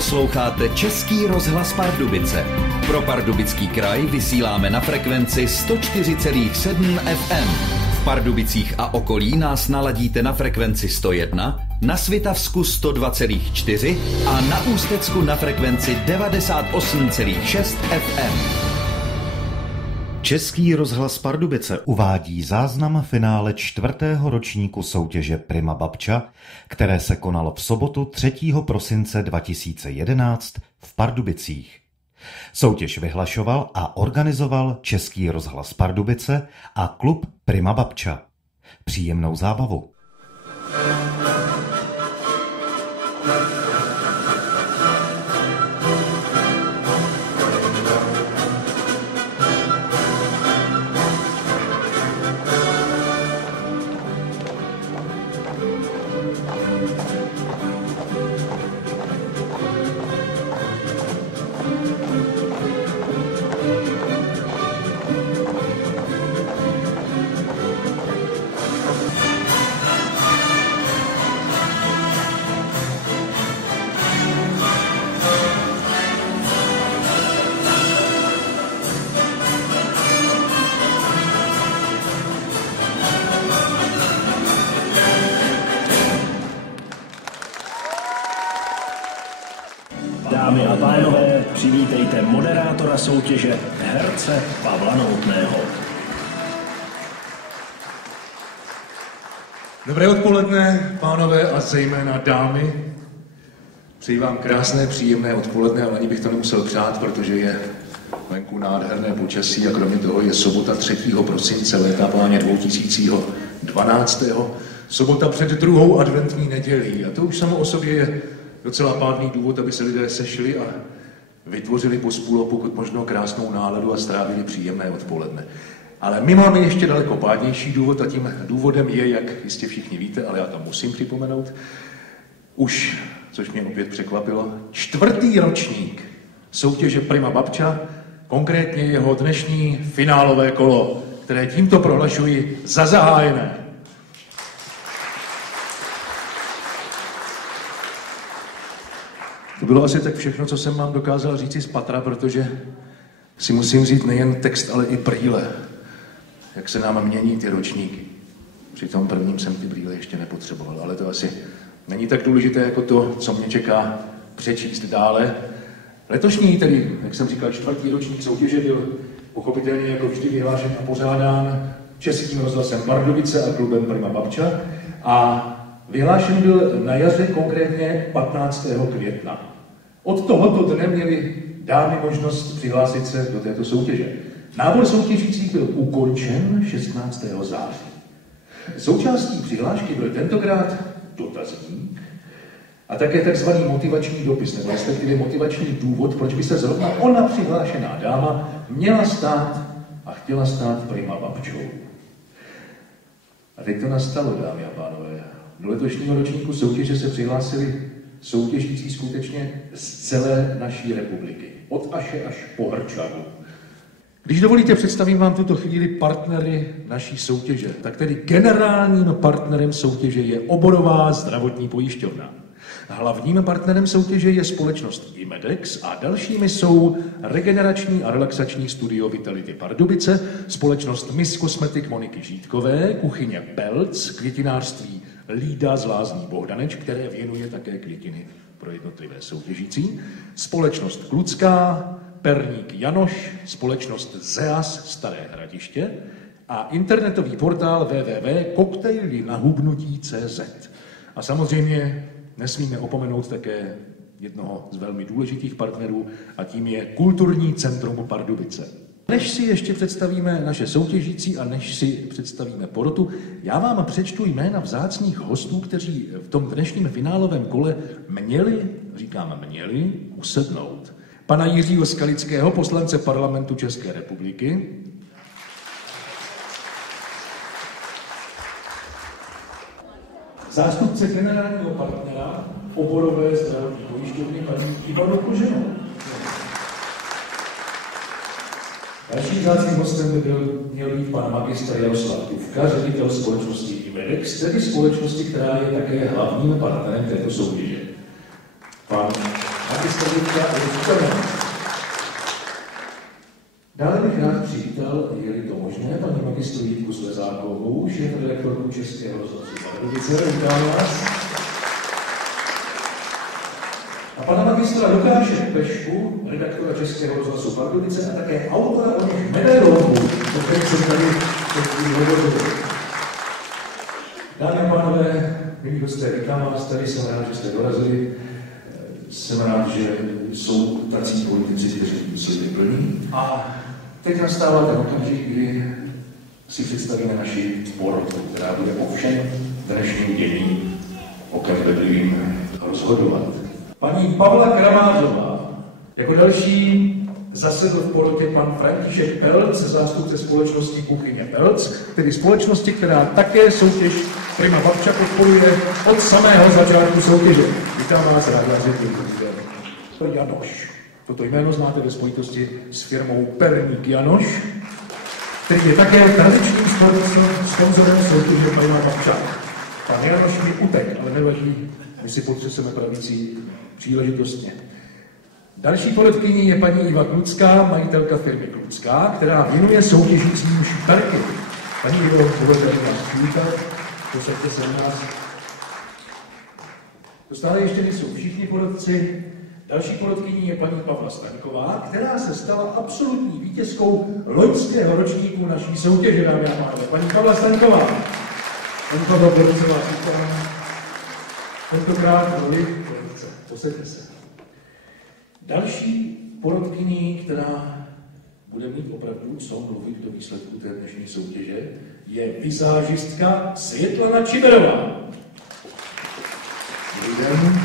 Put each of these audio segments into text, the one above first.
Posloucháte Český rozhlas Pardubice. Pro Pardubický kraj vysíláme na frekvenci 104,7 FM. V Pardubicích a okolí nás naladíte na frekvenci 101, na Svitavsku 102,4 a na Ústecku na frekvenci 98,6 FM. Český rozhlas Pardubice uvádí záznam finále 4. ročníku soutěže Prima Babča, které se konalo v sobotu 3. prosince 2011 v Pardubicích. Soutěž vyhlašoval a organizoval Český rozhlas Pardubice a klub Prima Babča. Příjemnou zábavu. Dámy a pánové, přivítejte moderátora soutěže, herce Pavla Noutného. Dobré odpoledne, pánové a zejména dámy. Přeji vám krásné, příjemné odpoledne, ale ani bych to nemusel přát, protože je venku nádherné počasí a kromě toho je sobota 3. prosince, léta páně 2012. Sobota před druhou adventní nedělí. A to už samo o sobě je docela pádný důvod, aby se lidé sešli a vytvořili pospolu pokud možno krásnou náladu a strávili příjemné odpoledne. Ale my máme ještě daleko pádnější důvod a tím důvodem je, jak jistě všichni víte, ale já to musím připomenout, už, což mě opět překvapilo, 4. ročník soutěže Prima Babča, konkrétně jeho dnešní finálové kolo, které tímto prohlašuji za zahájené. To bylo asi tak všechno, co jsem vám dokázal říci z patra, protože si musím říct nejen text, ale i brýle. Jak se nám mění ty ročníky. Při tom prvním jsem ty brýle ještě nepotřeboval, ale to asi není tak důležité jako to, co mě čeká přečíst dále. Letošní, tedy, jak jsem říkal, 4. ročník soutěže byl pochopitelně jako vždy vyhlášen a pořádán Českým rozhlasem Pardubice a klubem Prima Babča a vyhlášen byl na jaře, konkrétně 15. května. Od tohoto dne měly dámy možnost přihlásit se do této soutěže. Nábor soutěžících byl ukončen 16. září. Součástí přihlášky byl tentokrát dotazník a také takzvaný motivační dopis, nebo respektive motivační důvod, proč by se zrovna ona přihlášená dáma měla stát a chtěla stát Prima Babčou. A teď to nastalo, dámy a pánové. Do letošního ročníku soutěže se přihlásili soutěžící skutečně z celé naší republiky. Od Aše až po Hrčagu. Když dovolíte, představím vám tuto chvíli partnery naší soutěže. Tak tedy generálním partnerem soutěže je oborová zdravotní pojišťovna. Hlavním partnerem soutěže je společnost Imedex a dalšími jsou regenerační a relaxační studio Vitality Pardubice, společnost Miss Cosmetic Moniky Žítkové, kuchyně Pelc, květinářství Lída z Lázní Bohdaneč, které věnuje také květiny pro jednotlivé soutěžící, společnost Klucká, perník Janoš, společnost Zeas Staré Hradiště a internetový portál www.koktejlinahubnutí.cz. A samozřejmě nesmíme opomenout také jednoho z velmi důležitých partnerů a tím je Kulturní centrum Pardubice. Než si ještě představíme naše soutěžící a než si představíme porotu, já vám přečtu jména vzácných hostů, kteří v tom dnešním finálovém kole měli usednout. Pana Jiřího Skalického, poslance Parlamentu České republiky, zástupce generálního partnera oborové zdravotní pojišťovny paní Ivanu Koženou. Dalším vzácným hostem by měl být pan magistr Jaroslav Tufka, ředitel společnosti Imedex, tedy společnosti, která je také hlavním partnerem této soutěže. Pan Magistr Jitka Ruskanen. Dále bych rád přivítal, je-li to možné, paní magistru Jitku Slezákovou, šéfredaktorku Českého rozhlasu Pardubice. Vítám vás. A pana magistra Lukáše Pešku, redaktora Českého rozhlasu Pardubice a také autora oných medailonů, o kterých jsem tady hovořil. Dámy a pánové, milí hosté, vítám vás tady, jsem rád, že jste dorazili. Jsem rád, že jsou tací politici, kteří si vyplní. A teď nastává ten okamžik, kdy si představíme naši porotu, která bude o všem dnešním dění okem bedlivým rozhodovat. Paní Pavla Kramázová, jako další zasedl v porotě pan František Pelc, zástupce společnosti Kuchyně Pelc, tedy společnosti, která také soutěž Prima Babča podporuje od samého začátku soutěže. Vítám vás, rád vás je Janoš. Toto jméno znáte ve spojitosti s firmou Perník Janoš, který je také tradičním sponzorem soutěže Prima Babča. Pan Janoš mi utek, ale nevadí, my si potřeseme pravicí příležitostně. Další porotkyní je paní Iva Klucká, majitelka firmy Klucká, která věnuje soutěžícím šperky. Paní Ivo, budete nás přivítat, posaďte se u nás. To stále ještě nejsou všichni porotci. Další porotkyní je paní Pavla Staňková, která se stala absolutní vítězkou loňského ročníku naší soutěže, dámy a pánové. Paní Pavla Staňková. Paní Pavla, velice vás vítám. Tentokrát roli porotce. Posaďte se. Další porotkyní, která bude mít opravdu co mluvit do výsledku té dnešní soutěže, je vizážistka Světlana Čiberová. Dobrý den.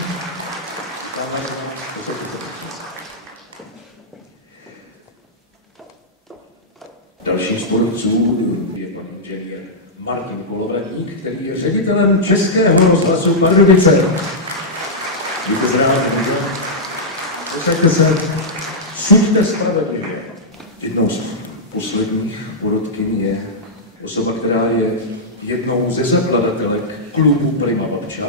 Dalším z porotců je pan inženýr Martin Kolovratník, který je ředitelem Českého rozhlasu Pardubice. Víte zrád, posaďte se, suďte spravedlivě. Jednou z posledních porotkyní je osoba, která je jednou ze zakladatelek klubu Prima Babča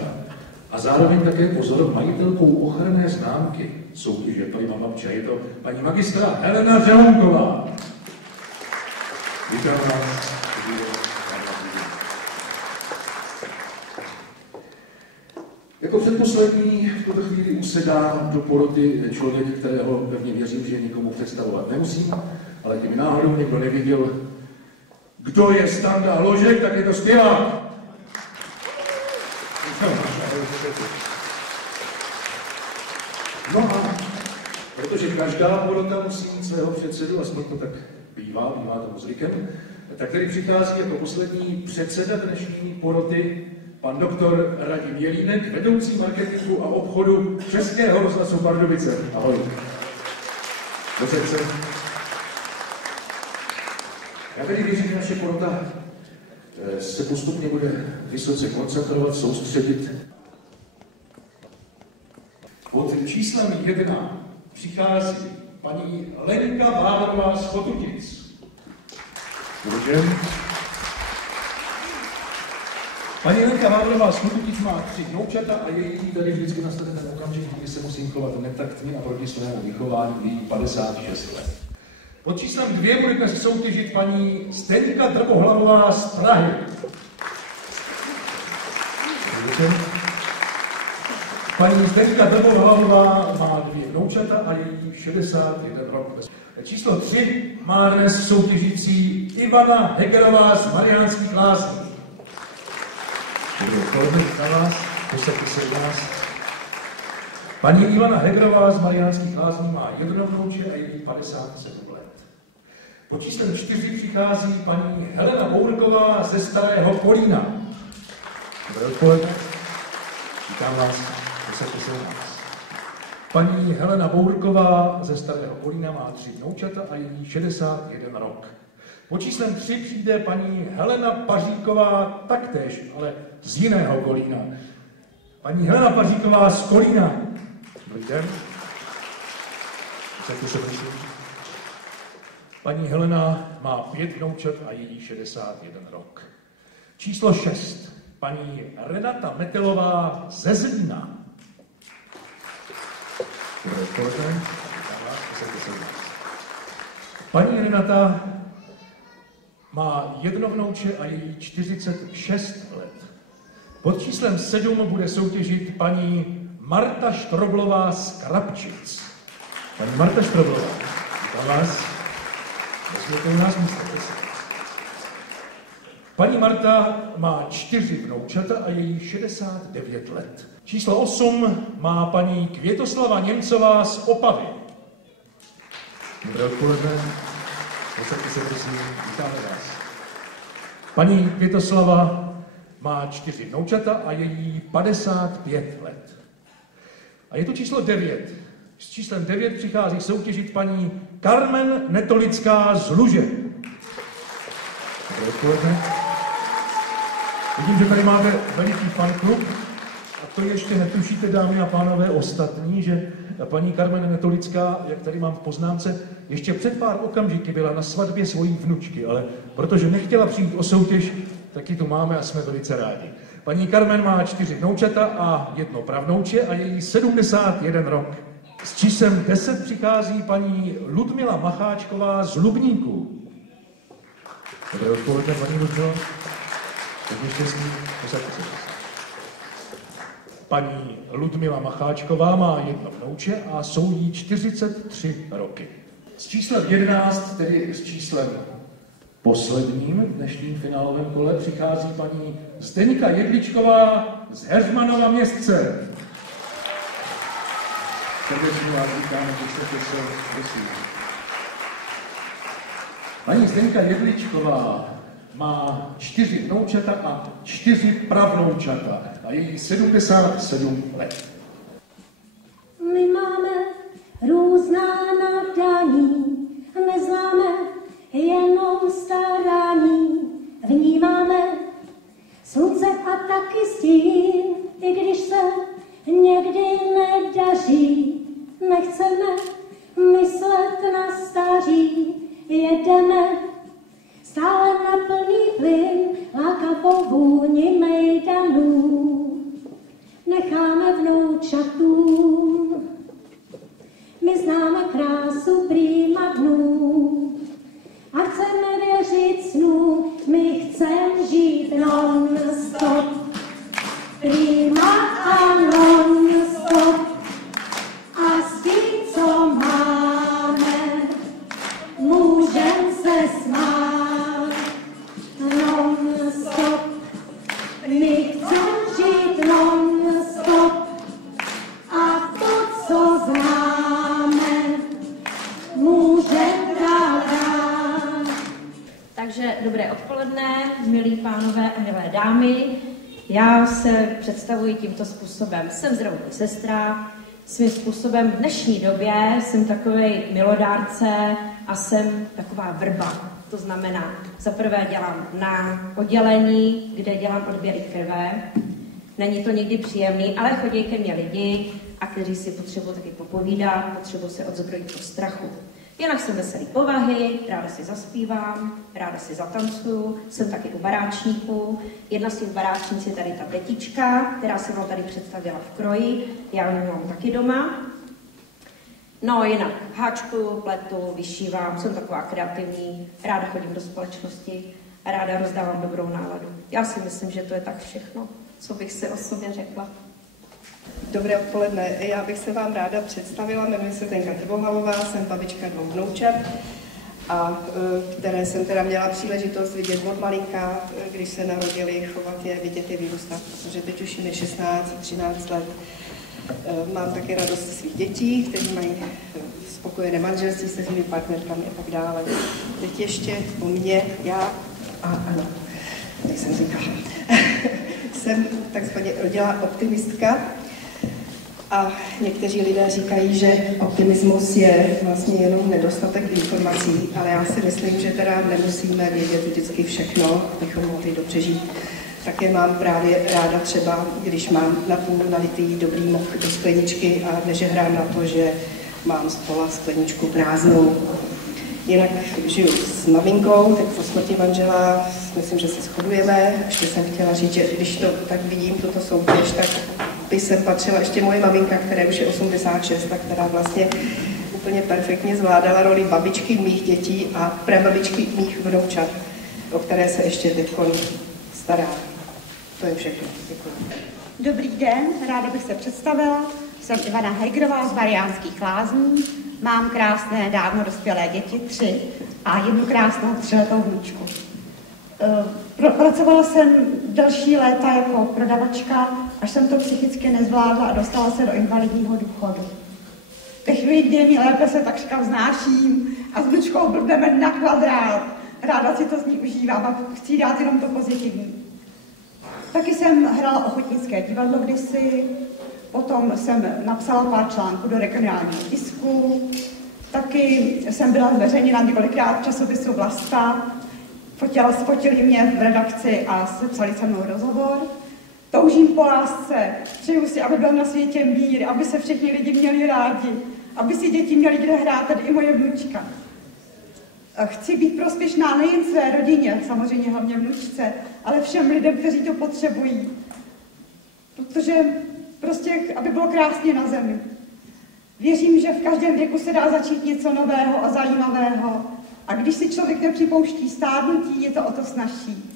a zároveň také pozor majitelkou ochranné známky soutěže Prima Babča. Je to paní magistra Helena Řehounková. Vítám vás. Jako předposlední v tuto chvíli usedá do poroty člověk, kterého pevně věřím, že nikomu představovat nemusím, ale kdyby náhodou někdo nevěděl, kdo je Standa Ložek, tak je to zpěvák. No a protože každá porota musí mít svého předsedu, aspoň to tak bývá tomu zvykem, tak tady přichází jako poslední předseda dnešní poroty pan doktor Radim Jelínek, vedoucí marketingu a obchodu Českého rozhlasu Pardubice. Ahoj. Dosaďte. Já tady věřím, že naše porota se postupně bude vysoce koncentrovat, soustředit. Pod číslem 1 přichází paní Lenka Vávrová z Chotutic. Dobře. Paní Lenka Vávrová z Chotutic má 3 vnoučata a její tady vždycky nastane ten okamžik, kdy se musím chovat netaktně a proti svému vychování, její 56 let. Pod číslem 2 bude dnes soutěžit paní Zdeňka Drbohlavová z Prahy. Paní Zdeňka Drbohlavová má 2 vnoučata a její 61 rok. Číslo 3 má dnes soutěžící Ivana Hegerová z Mariánských Lázní. Posaďte se u nás. Paní Ivana Hegerová z Mariánských Lázní má 1 vnouče a její 57 let. Pod číslem 4 přichází paní Helena Bourková ze Starého Kolína. Dobré odpoledne. Vítám vás. Posaďte se u nás. Paní Helena Bourková ze Starého Kolína má 3 vnoučata a její 61 rok. Pod číslem 3 přijde paní Helena Paříková taktéž, ale z jiného Kolína. Paní Helena Paříková z Kolína. Dobrý den. Paní Helena má 5 vnoučat a její 61 rok. Číslo 6. Paní Renata Metelová ze Zlína. Dobré odpoledne. Paní Renata má jedno vnouče a je jí 46 let. Pod číslem 7 bude soutěžit paní Marta Štroblová z Krapčic. Paní Marta Štroblová, vítám vás. Vezměte u nás místo. Paní Marta má 4 vnoučata a je jí 69 let. Číslo 8 má paní Květoslava Němcová z Opavy. Dobré odpoledne. Posaďte se, prosím, vítáme vás. Paní Květoslava má 4 vnoučata a je jí 55 let. A je to číslo 9. S číslem 9 přichází soutěžit paní Carmen Netolická z Luže. Dobré odpoledne. Vidím, že tady máte veliký fanklub a to ještě netušíte, dámy a pánové, ostatní, že paní Carmen Netolická, jak tady mám v poznámce, ještě před pár okamžiky byla na svatbě svojí vnučky, ale protože nechtěla přijít o soutěž, tak ji tu máme a jsme velice rádi. Paní Carmen má 4 vnoučata a 1 pravnouče a je jí 71 rok. S číslem 10 přichází paní Ludmila Macháčková z Lubníku. Dobré odpoledne, paní Ludmilo. Hodně štěstí, posaďte se. Paní Ludmila Macháčková má 1 vnouče a jsou jí 43 roky. S číslem 11, tedy s číslem posledním v dnešním finálovém kole, přichází paní Zdeňka Jedličková z Heřmanova Městce. Srdečně vás vítáme, posaďte se, prosím. Paní Zdeňka Jedličková má 4 vnoučata a 4 pravnoučata a je jí 77 let. My máme různá nadání, neznáme jenom starání, vnímáme slunce a taky stín, i když se někdy nedaří, nechceme myslet na stáří, jedeme stále na plný plyn, lákavou vůni mejdanů necháme vnoučatům. My známe krásu prýma dnů a chceme věřit snů, my chceme žít non-stop. Prýma a non-stop a s tím, co máme, můžem se smát. Non-stop, my chceme žít non-stop a to, co známe, můžem dát. Takže dobré odpoledne, milí pánové a milé dámy. Já se představuji tímto způsobem. Jsem zdravotní sestra, svým způsobem v dnešní době jsem takovej milodárce a jsem taková vrba. To znamená, za prvé dělám na oddělení, kde dělám odběry krve. Není to někdy příjemný, ale chodí ke mně lidi, a kteří si potřebují taky popovídat, potřebují se odzbrojit od strachu. Jinak jsem veselý povahy, ráda si zaspívám, ráda si zatancuju, jsem taky u baráčníků. Jedna z těch baráčníc je tady ta tetička, která se vám tady představila v kroji, já ji mám taky doma. No jinak háčku, pletu, vyšívám, jsem taková kreativní, ráda chodím do společnosti a ráda rozdávám dobrou náladu. Já si myslím, že to je tak všechno, co bych si o sobě řekla. Dobré odpoledne, já bych se vám ráda představila, jmenuji se Zdenka Trbohalová, jsem babička 2 vnoučat, a které jsem teda měla příležitost vidět od malinka, když se narodili, chovat je, vidět je vyrůstat, protože teď už jim je 16, 13 let. Mám taky radost svých dětí, kteří mají spokojené manželství se svými partnerkami a tak dále. Teď ještě o mě, já, ano, jak jsem říkala, jsem takzvaně rodilá optimistka a někteří lidé říkají, že optimismus je vlastně jenom nedostatek informací, ale já si myslím, že teda nemusíme vědět vždycky všechno, abychom mohli dobře žít. Také mám právě ráda třeba, když mám napůl nalitý dobrý mok do skleničky a nežehrám na to, že mám z pola skleničku prázdnou. Jinak žiju s maminkou, teď po smrti manžela, myslím, že se shodujeme. Ještě jsem chtěla říct, že když to tak vidím, tuto soutěž, tak by sem patřila ještě moje maminka, která už je 86, a která vlastně úplně perfektně zvládala roli babičky mých dětí a prababičky mých vnoučat, o které se ještě teď stará. To je všechno. Děkuji. Dobrý den, ráda bych se představila. Jsem Ivana Hejgrová z Mariánských Lázní. Mám krásné, dávno dospělé děti, 3 a jednu krásnou 3letou vnučku. Pracovala jsem další léta jako prodavačka, až jsem to psychicky nezvládla a dostala se do invalidního důchodu. Ve chvíli, kdy mi lépe se takřka vznáším a s vnučkou blbneme na kvadrát. Ráda si to z ní užívám a chci dát jenom to pozitivní. Taky jsem hrála ochotnické divadlo kdysi, potom jsem napsala pár článků do regionálního tisku, taky jsem byla zveřejněna několikrát v časopisu Vlasta, fotili mě v redakci a sepsali se mnou rozhovor. Toužím po lásce, přeju si, aby byl na světě mír, aby se všichni lidi měli rádi, aby si děti měli kde hrát, tady i moje vnučka. Chci být prospěšná nejen své rodině, samozřejmě hlavně vnučce, ale všem lidem, kteří to potřebují. Protože prostě, aby bylo krásně na zemi. Věřím, že v každém věku se dá začít něco nového a zajímavého. A když si člověk nepřipouští stárnutí, je to o to snazší.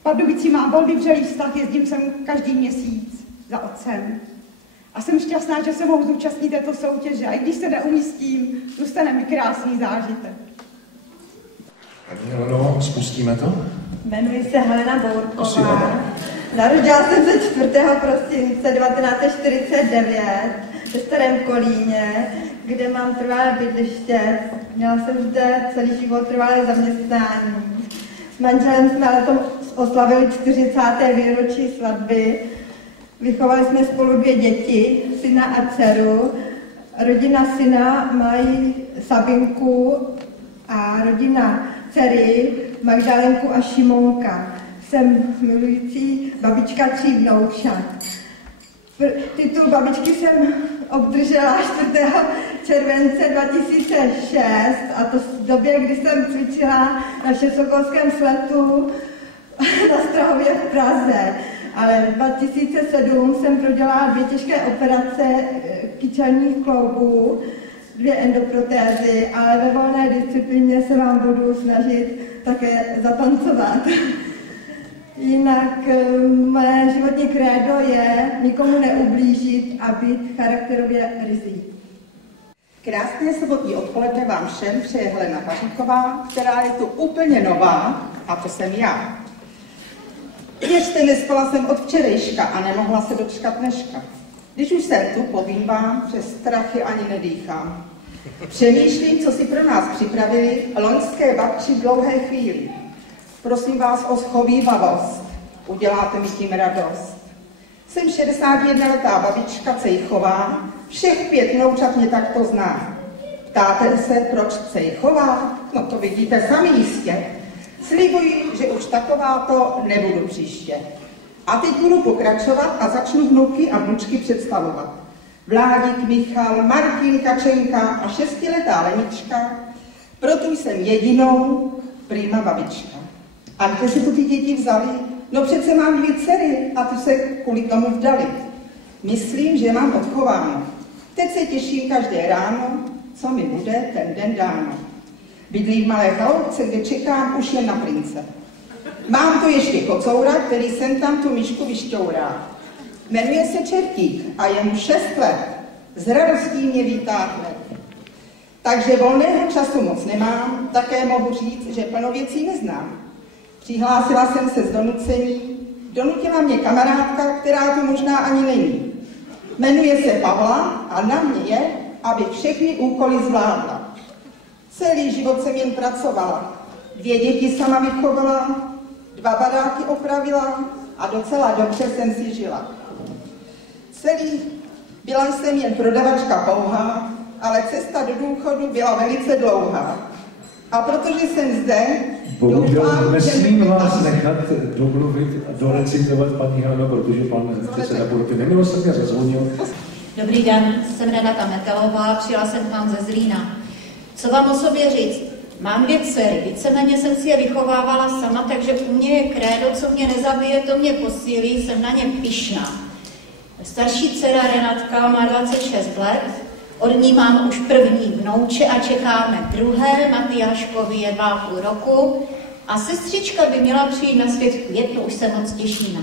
V Pardubici mám velmi vřelý vztah, jezdím sem každý měsíc za otcem. A jsem šťastná, že se mohu zúčastnit této soutěže. A i když se neumístím, zůstane mi krásný zážitek. Paní Heleno, spustíme to? Jmenuji se Helena Bourková. Narodila jsem se 4. prosince 1949 ve Starém Kolíně, kde mám trvalé bydliště. Měla jsem zde celý život trvalé zaměstnání. S manželem jsme letos oslavili 40. výročí svatby. Vychovali jsme spolu 2 děti, syna a dceru. Rodina syna mají Sabinku a rodina dcery Magdalenku a Šimonka. Jsem milující babička 3 vnoučat. Titul babičky jsem obdržela 4. července 2006, a to v době, kdy jsem cvičila na Sokolském sletu na Strahově v Praze. Ale 2007 jsem prodělala 2 těžké operace kyčelních kloubů, 2 endoprotézy, ale ve volné disciplíně se vám budu snažit také zatancovat. Jinak moje životní krédo je nikomu neublížit a být charakterově ryzí. Krásné sobotní odpoledne vám všem přeje Helena Haříková, která je tu úplně nová, a to jsem já. Věřte, nespala jsem od včerejška a nemohla se dočkat dneška. Když už jsem tu, povím vám, že strachy ani nedýchám. Přemýšlím, co si pro nás připravili loňské babči v dlouhé chvíli. Prosím vás o schovívavost, uděláte mi tím radost. Jsem 61letá babička Cejchová, všech 5 vnoučat mě takto zná. Ptáte se, proč Cejchová? No to vidíte sami jistě. Slibuji, že už takováto nebudu příště. A teď budu pokračovat a začnu vnuky a vnučky představovat. Vládík Michal, Martin Kačenka a 6letá Lenička, proto jsem jedinou prima babička. A kde si tu ty děti vzali? No přece mám 2 dcery a ty se kvůli tomu vdali. Myslím, že mám odchováno. Teď se těším každé ráno, co mi bude ten den dáno. Bydlím v malé chaloupce, kde čekám už jen na prince. Mám tu ještě kocoura, který sem tam tu myšku vyšťourá. Jmenuje se Čertík a je mu 6 let. S radostí mě vítá hned. Takže volného času moc nemám, také mohu říct, že plno věcí neznám. Přihlásila jsem se z donucení, donutila mě kamarádka, která tu možná ani není. Jmenuje se Pavla a na mě je, aby všechny úkoly zvládla. Celý život jsem jen pracovala. 2 děti sama vychovala, 2 baráky opravila a docela dobře jsem si žila. Byla jsem jen prodavačka pouhá, ale cesta do důchodu byla velice dlouhá. A protože jsem zde... Bohužel nesmím vás nechat domluvit a dorecitovat paní Heleno, protože pan předseda Burky nemilosrdně zazvonil. Dobrý den, jsem Renata Metelová, přijela jsem k vám ze Zlína. Co vám o sobě říct? Mám 2 dcery, víceméně jsem si je vychovávala sama, takže u mě je krédo, co mě nezabije, to mě posílí, jsem na ně pyšná. Starší dcera Renatka má 26 let, od ní mám už první vnouče a čekáme druhé, Matyáškovi je 2,5 roku a sestřička by měla přijít na svět v květnu, už se moc těšíme.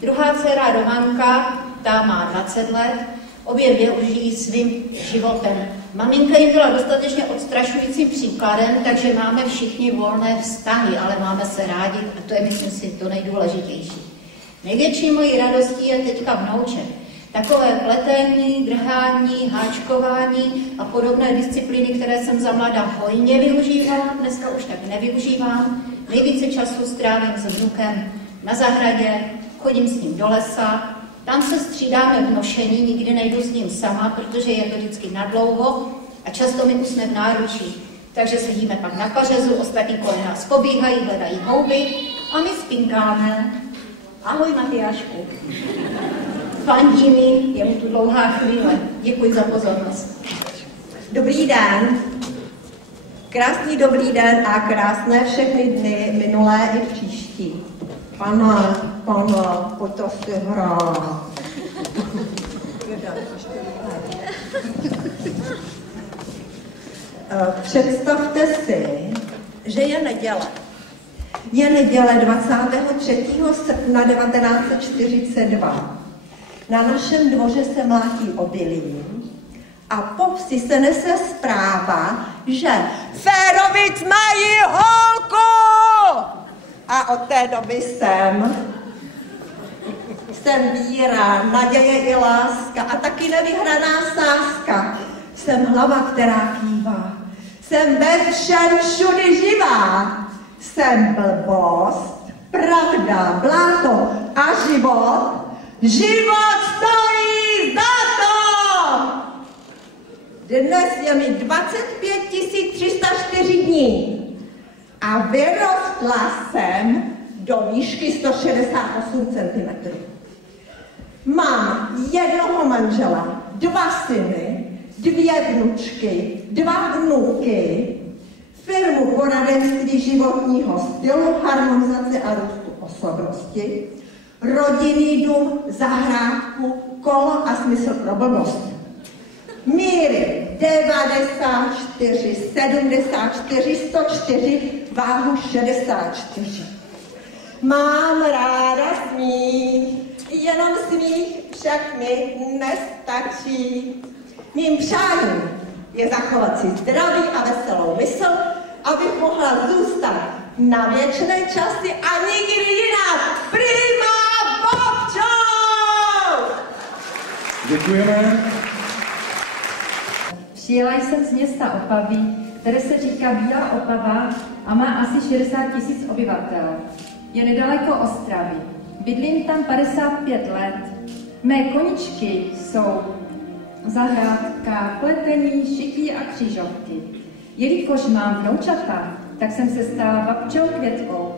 Druhá dcera Romanka, ta má 20 let, obě dvě už žijí svým životem. Maminka jim byla dostatečně odstrašujícím příkladem, takže máme všichni volné vztahy, ale máme se rádi a to je, myslím si, to nejdůležitější. Největší mojí radostí je teďka vnouček. Takové pletení, drhání, háčkování a podobné disciplíny, které jsem za mladá hojně využívala, dneska už tak nevyužívám. Nejvíce času strávím s vnukem na zahradě, chodím s ním do lesa, tam se střídáme v nošení, nikdy nejdu s ním sama, protože je to vždycky nadlouho a často mi usne v náručí. Takže sedíme pak na pařezu, ostatní kolem nás pobíhají, hledají houby a my spinkáme. Ahoj Matyášku. Fandí mi, je mu tu dlouhá chvíle. Děkuji za pozornost. Dobrý den. Krásný dobrý den a krásné všechny dny, minulé i příští. Pane, pojďte si hrát. Představte si, že je neděle. Je neděle 23. srpna 1942. Na našem dvoře se mlátí obilí a po vsi se nese zpráva, že Férovic mají holku! A od té doby jsem víra, naděje i láska a taky nevyhraná sázka. Jsem hlava, která kývá. Jsem ve všem všudy živá. Jsem blbost, pravda, bláto a život. Život stojí za to! Dnes je mi 25 304 dní a vyrostla jsem do výšky 168 cm. Mám jednoho manžela, 2 syny, 2 vnučky, 2 vnuky, firmu poradenství životního stylu, harmonizace a růstu osobnosti, rodinný dům, zahrádku, kolo a smysl pro blbost. Míry 94, 74, 104, váhu 64. Mám ráda smích, jenom smích však mi nestačí. Mým přáním je zachovat si zdraví a veselou mysl, abych mohla zůstat na věčné časy a nikdy jinak. Prima Babčo! Děkujeme. Přijela jsem z města Opavy, které se říká Bílá Opava a má asi 60 000 obyvatel. Je nedaleko Ostravy. Bydlím tam 55 let. Mé koničky jsou zahrádka, pletení, šití a křižovky. Jelikož mám vnoučata, tak jsem se stala babčou Květkou.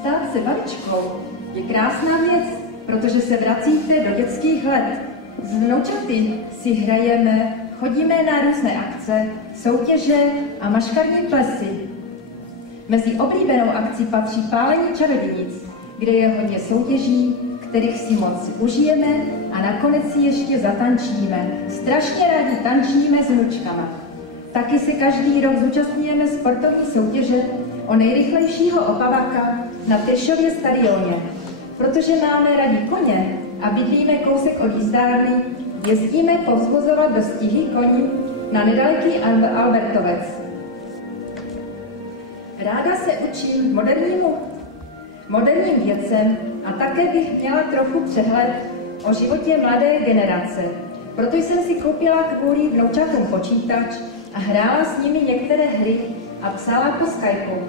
Stát se babičkou je krásná věc, protože se vracíte do dětských let. S vnoučaty si hrajeme, chodíme na různé akce, soutěže a maškarní plesy. Mezi oblíbenou akcí patří pálení čarodějnic, kde je hodně soutěží, kterých si moc užijeme a nakonec si ještě zatančíme. Strašně rádi tančíme s vnučkama. Taky se každý rok zúčastňujeme sportovní soutěže o nejrychlejšího opavaka na Tyršově stadioně. Protože máme rádi koně a bydlíme kousek od jízdárny, jezdíme povzbuzovat dostihy koní na nedaleký Albertovec. Ráda se učím moderním věcem a také bych měla trochu přehled o životě mladé generace. Proto jsem si koupila kvůli vnoučatům počítač a hrála s nimi některé hry a psala po Skypeu.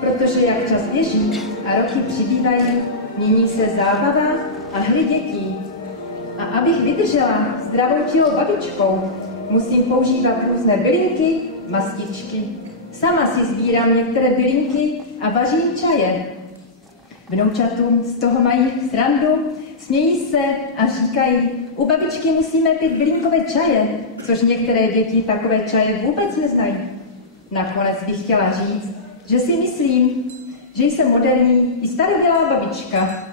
Protože jak čas běží a roky přibývají, mění se zábava a hry dětí. A abych vydržela zdravou tělou babičkou, musím používat různé bylinky, mastičky. Sama si sbírám některé bylinky a vařím čaje. Vnoučatům z toho mají srandu, smějí se a říkají, u babičky musíme pít bylinkové čaje, což některé děti takové čaje vůbec neznají. Nakonec bych chtěla říct, že si myslím, že jsem moderní i starobylá babička.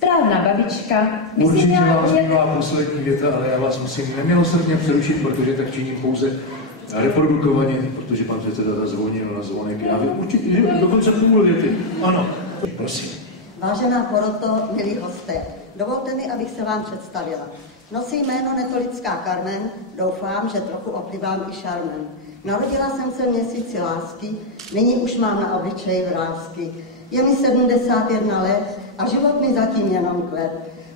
Správná babička by si Určitě měla vás umět... měla poslední věta, ale já vás musím nemilosrdně přerušit, protože tak činím pouze reprodukovaně, protože pan předseda zazvonil na zvonek. Já vím určitě, že dokonce půl věty. Ano, prosím. Vážená poroto, milí hosté, dovolte mi, abych se vám představila. Nosí jméno Netolidská Carmen, doufám, že trochu oplivám i šarmem. Narodila jsem se v měsíci lásky, nyní už mám na obličeji vrásky. Je mi 71 let a život mi zatím jenom kled.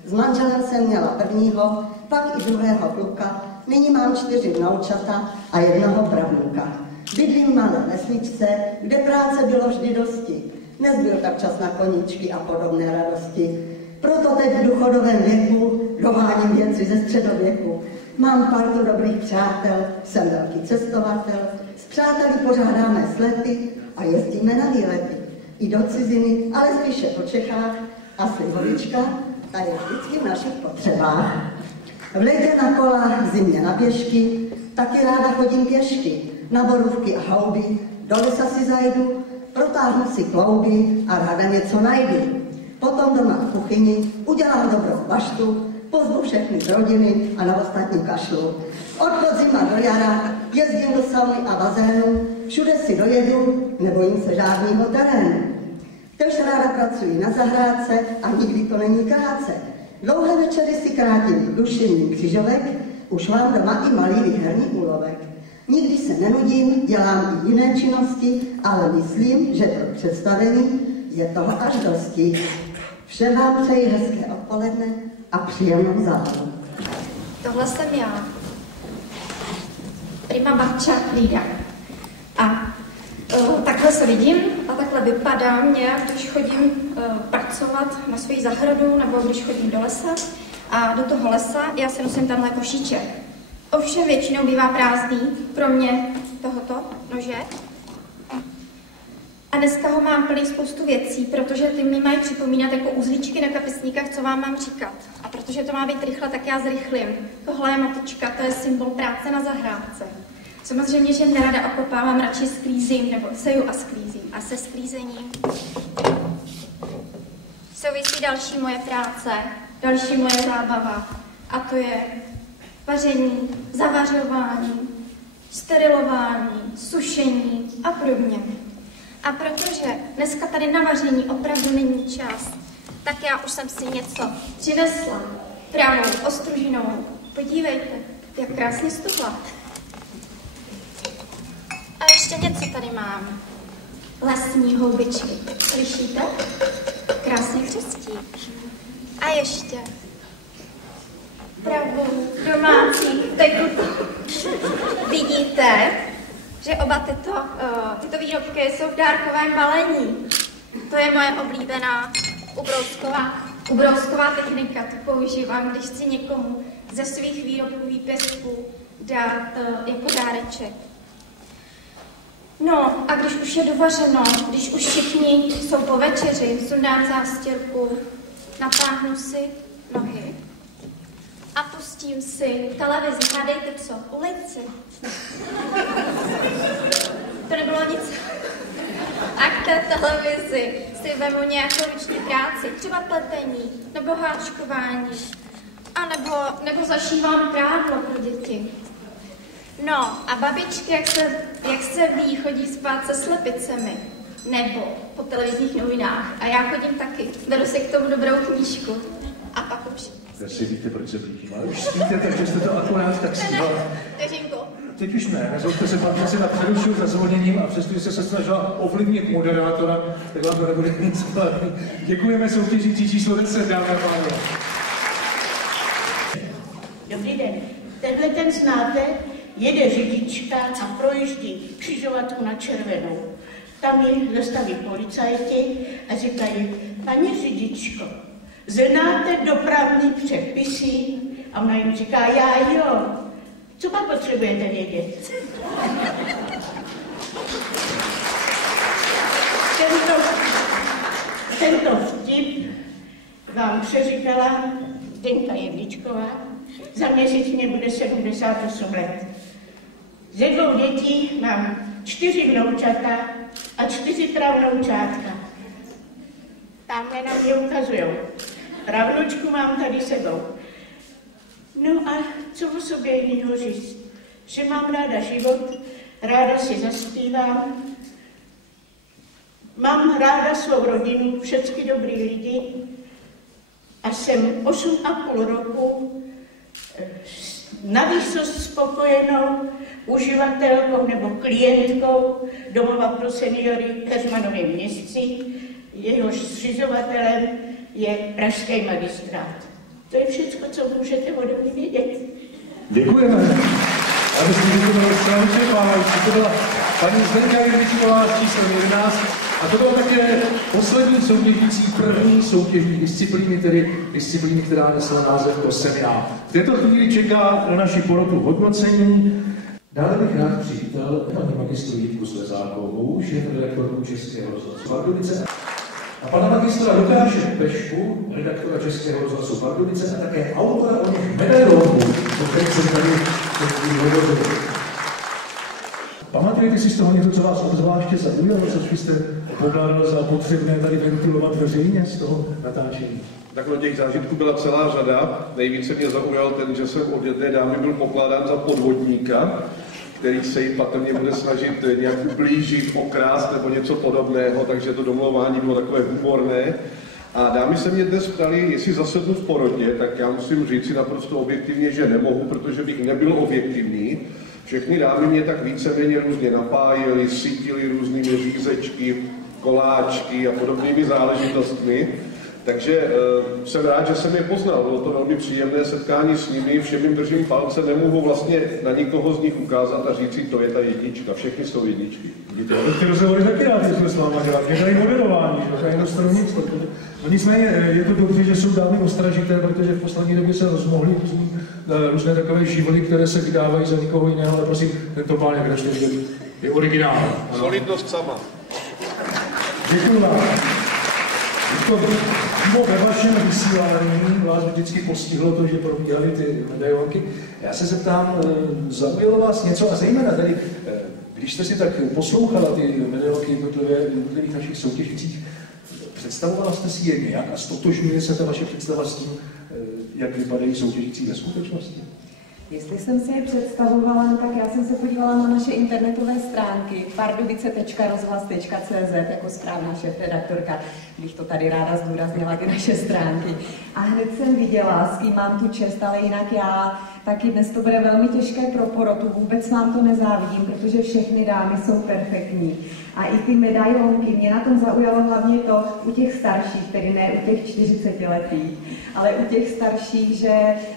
S manželem jsem měla prvního, pak i druhého kluka, nyní mám 4 vnoučata a jednoho pravnuka. Bydlím v malé vesničce, kde práce bylo vždy dosti. Nezbyl tak čas na koníčky a podobné radosti. Proto teď v důchodovém věku doháním věci ze středověku. Mám partu dobrých přátel, jsem velký cestovatel, s přáteli pořádáme slety a jezdíme na výlety. I do ciziny, ale spíše po Čechách a slivovička, ta je vždycky v našich potřebách. V létě na kola, v zimě na pěšky, taky ráda chodím pěšky, na borůvky a houby, do lesa si zajdu, protáhnu si klouby a ráda něco najdu. Potom doma v kuchyni udělám dobrou baštu, pozvu všechny z rodiny a na ostatní kašlu. Od podzima do jara jezdím do sauny a bazénu, všude si dojedu, nebojím se žádného terénu. Tež ráda pracuji na zahrádce a nikdy to není krátce. Dlouhé večery si krátím dušení křižovek, už mám doma i malý výherní úlovek. Nikdy se nenudím, dělám i jiné činnosti, ale myslím, že pro představení je toho až dosti. Všem vám přeji hezké odpoledne a příjemnou zábavu. Tohle jsem já. Prima babča Lída. A takhle se vidím a takhle vypadám nějak, když chodím pracovat na svoji zahradu nebo když chodím do lesa. A do toho lesa já si nosím tenhle košíček. Ovšem většinou bývá prázdný, pro mě tohoto nože. A dneska ho mám plný spoustu věcí, protože ty mi mají připomínat jako uzlíčky na kapesníkách, co vám mám říkat. A protože to má být rychle, tak já zrychlím. Tohle je matička, to je symbol práce na zahrádce. Samozřejmě, že nerada okopávám, radši sklízím, nebo seju a sklízím. A se sklízením souvisí další moje práce, další moje zábava. A to je vaření, zavařování, sterilování, sušení a podobně. A protože dneska tady na vaření opravdu není čas, tak já už jsem si něco přinesla. Pranou, ostružinou. Podívejte, jak krásně stuhla. A ještě něco tady mám. Lesní houbičky. Slyšíte? Krásně křestí. A ještě pravou domácí tekutu. Vidíte, že oba tyto výrobky jsou v dárkovém balení. To je moje oblíbená ubrousková technika. To používám, když chci někomu ze svých výrobků výpěstků dát jako dáreček. No a když už je dovařeno, když už všichni jsou po večeři, sundám zástěrku, natáhnu si nohy a pustím si televizi. Hádejte co? Ulici. To nebylo nic. A k té televizi si vemu nějakou ruční práci, třeba pletení, nebo háčkování, a nebo zašívám prádlo pro děti. No a babičky, jak se ví, chodí spát se slepicemi, nebo po televizních novinách. A já chodím taky, beru si k tomu dobrou knížku a pak už. Asi víte, proč se blížím, ale už spíte, takže jste to akorát tak stříhala. Teď už ne, nezlobte se, pan předseda přerušil zazvoněním a přestože jste se snažila ovlivnit moderátora, tak vám to nebude nic zvládnout. Děkujeme soutěžící číslo 10, dámy a pánové. Dobrý den. Tenhle ten znáte, jede řidička a projíždí křižovatku na červenou. Tam ji zastaví policajti a říkají, paní řidičko, znáte dopravní předpisy? A ona jim říká, já jo. Co pak potřebujete vědět? Tento vtip vám přeříkala Zdenka Jedličková. Za měsíc mě bude 78 let. Ze 2 dětí mám 4 vnoučata a 4 pravnoučátka. Tamhle na mě ukazujou. pravnučku mám tady sebou. No a co o sobě jiného říct? Že mám ráda život, ráda si zaspívám, mám ráda svou rodinu, všechny dobrý lidi a jsem 8,5 roku navýsost spokojenou uživatelkou nebo klientkou domova pro seniory v Heřmanově Městci. Jehož zřizovatelem je pražský magistrát. To je všechno, co můžete ode mě vědět. Děkujeme. Já myslím, že to bylo strašně vyčerpávající. To byla paní Zdenka Jirvičková z číslo 11 a to byla také poslední soutěžící první soutěžní disciplíny, tedy disciplíny, která nesla název To jsem já. V této chvíli čeká na naši porotu hodnocení. Dále bych rád přivítal paní magistru Jitku Slezákovou, šéfredaktorku Českého rozhlasu Pardubice, a pana magistra Lukáše Pešku, redaktora Českého rozhlasu Pardubice a také autora o něch medailonů, o kterých jsem tady hovořil. Pamatujete si z toho něco, co vás obzvláště zaujalo, co jste pokládal za potřebné tady ventilovat veřejně z toho natáčení? Takhle těch zážitků byla celá řada. Nejvíce mě zaujal ten, že jsem od jedné dámy byl pokládán za podvodníka, který se jí patrně bude snažit nějak ublížit, okrást nebo něco podobného, takže to domlouvání bylo takové humorné. A dámy se mě dnes ptali, jestli zasednu v porotě, tak já musím říct si naprosto objektivně, že nemohu, protože bych nebyl objektivní. Všechny dámy mě tak víceméně různě napájely, sytily různými řízečky, koláčky a podobnými záležitostmi. Takže jsem rád, že jsem je poznal. Bylo to velmi příjemné setkání s nimi, všem jim držím palce, nemohu vlastně na nikoho z nich ukázat a říct si, to je ta jednička. Všechny jsou jedničky. Ty rozhovory taky rád, jestli s váma dělat. Je tady moderování, to je jednostrannictvo. No nicméně je to dobře, že jsou dámy ostražité, protože v poslední době se rozmohly různé takové živly, které se vydávají za nikoho jiného, ale prosím, tento pán, jak jste viděli, je originál. Solidnost sama. Děkuji vám. Ve vašem vysílání vás vždycky postihlo to, že probíhaly ty medailonky. Já se zeptám, zaujalo vás něco a zejména tady, když jste si tak poslouchala ty medailonky jednotlivých našich soutěžících, představovala jste si je nějak a stotožňuje se ta vaše představa s tím, jak vypadají soutěžící ve skutečnosti? Jestli jsem si je představovala, tak já jsem se podívala na naše internetové stránky pardubice.rozhlas.cz jako správná šéfredaktorka, bych to tady ráda zdůraznila, ty naše stránky. A hned jsem viděla, s kým mám tu čest, ale jinak já taky dnes to bude velmi těžké pro porotu, vůbec vám to nezávidím, protože všechny dámy jsou perfektní. A i ty medailonky, mě na tom zaujalo hlavně to u těch starších, tedy ne u těch 40letých, ale u těch starších, že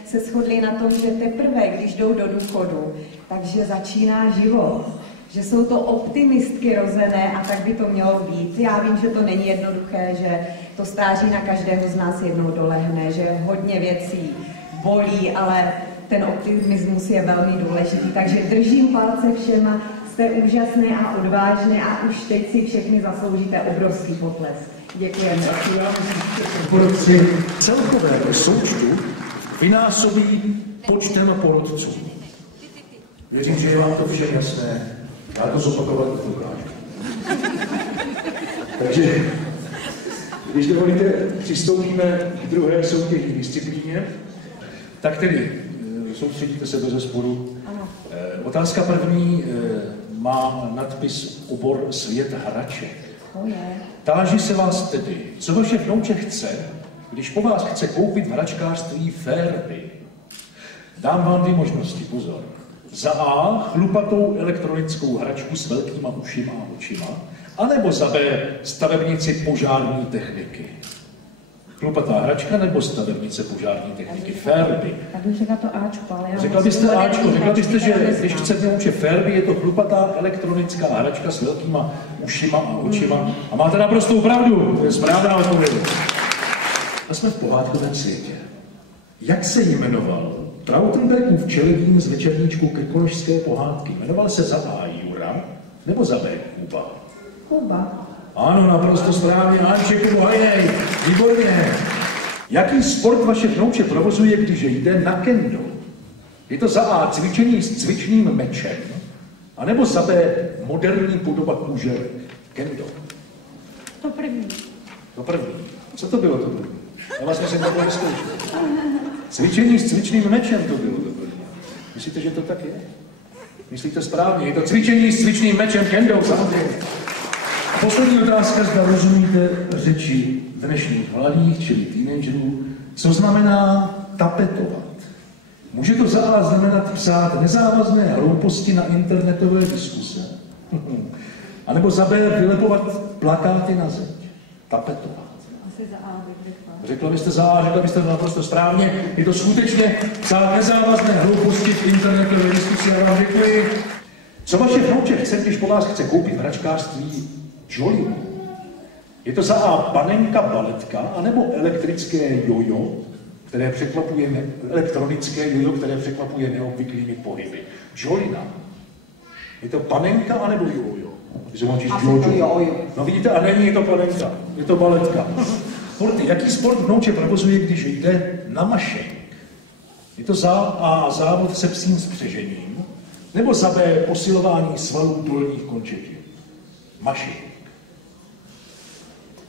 se shodli na tom, že teprve, když jdou do důchodu, takže začíná život. Že jsou to optimistky rozené a tak by to mělo být. Já vím, že to není jednoduché, že to stáří na každého z nás jednou dolehne, že hodně věcí bolí, ale ten optimismus je velmi důležitý. Takže držím palce všema, jste úžasné a odvážné a už teď si všechny zasloužíte obrovský potlesk. Děkujeme. Porotci celkové součtu vynásobí počtem porotců. Věřím, že je vám to všem jasné. Já to zopakovat dokážu. Takže, když dovolíte, přistoupíme k druhé soutěžní disciplíně. Tak tedy, soustředíte se bez zesporu. Otázka první má nadpis obor svět hraček. Táží se vás tedy, co vaše vnouče chce, když po vás chce koupit v hračkářství Férby. Dám vám dvě možnosti, pozor. Za A chlupatou elektronickou hračku s velkýma ušima a očima, anebo za B stavebnici požární techniky. Chlupatá hračka nebo stavebnice požární techniky Férby. Tak bych řekla to Ačko, ale já... Řekla byste Ačko, řekla byste, že když chcete naučit Férby, je to chlupatá elektronická hračka s velkýma ušima a očima. A máte naprostou pravdu, to je správná odpověď. A jsme v pohádkovém světě. Jak se jmenoval Trautenbergův čeledín z večerníčku krkonošské pohádky? Jmenoval se za A Jura nebo za B Kuba? Kuba. Ano, naprosto správně, Ančeku, hajnej, výborně. Jaký sport vaše vnouče provozuje, když jde na kendo? Je to za A cvičení s cvičným mečem, anebo za B moderní podoba kůže kendo? To první. To první. Co to bylo to první? Já vlastně jsem takhle vyzkoušel. Cvičení s cvičným mečem to bylo. Myslíte, že to tak je? Myslíte správně, je to cvičení s cvičným mečem kendo, samozřejmě. A poslední otázka, zda rozumíte řeči dnešních mladých, čili teenagerů, co znamená tapetovat. Může to za A znamenat psát nezávazné hlouposti na internetové diskuse. A nebo za B vylepovat plakáty na zeď. Tapetovat. Asi za A bych řekla. Řekla byste za A, řekla byste naprosto správně. Je to skutečně psát nezávazné hlouposti v internetové diskusi. Já vám děkuji. Co vaše vnouče chce, když po vás chce koupit v hračkářství Jolinu? Je to za A panenka baletka, anebo elektrické jojo, které překvapuje elektronické jojo, které překvapuje neobvyklými pohyby. Jolina. Je to panenka, anebo jojo? No vidíte, a není to panenka, je to baletka. Sporty. Jaký sport vnouče provozuje, když jde na mašenk? Je to za A závod se psím spřežením, nebo za B posilování svalů dolních končetin? Mašenk.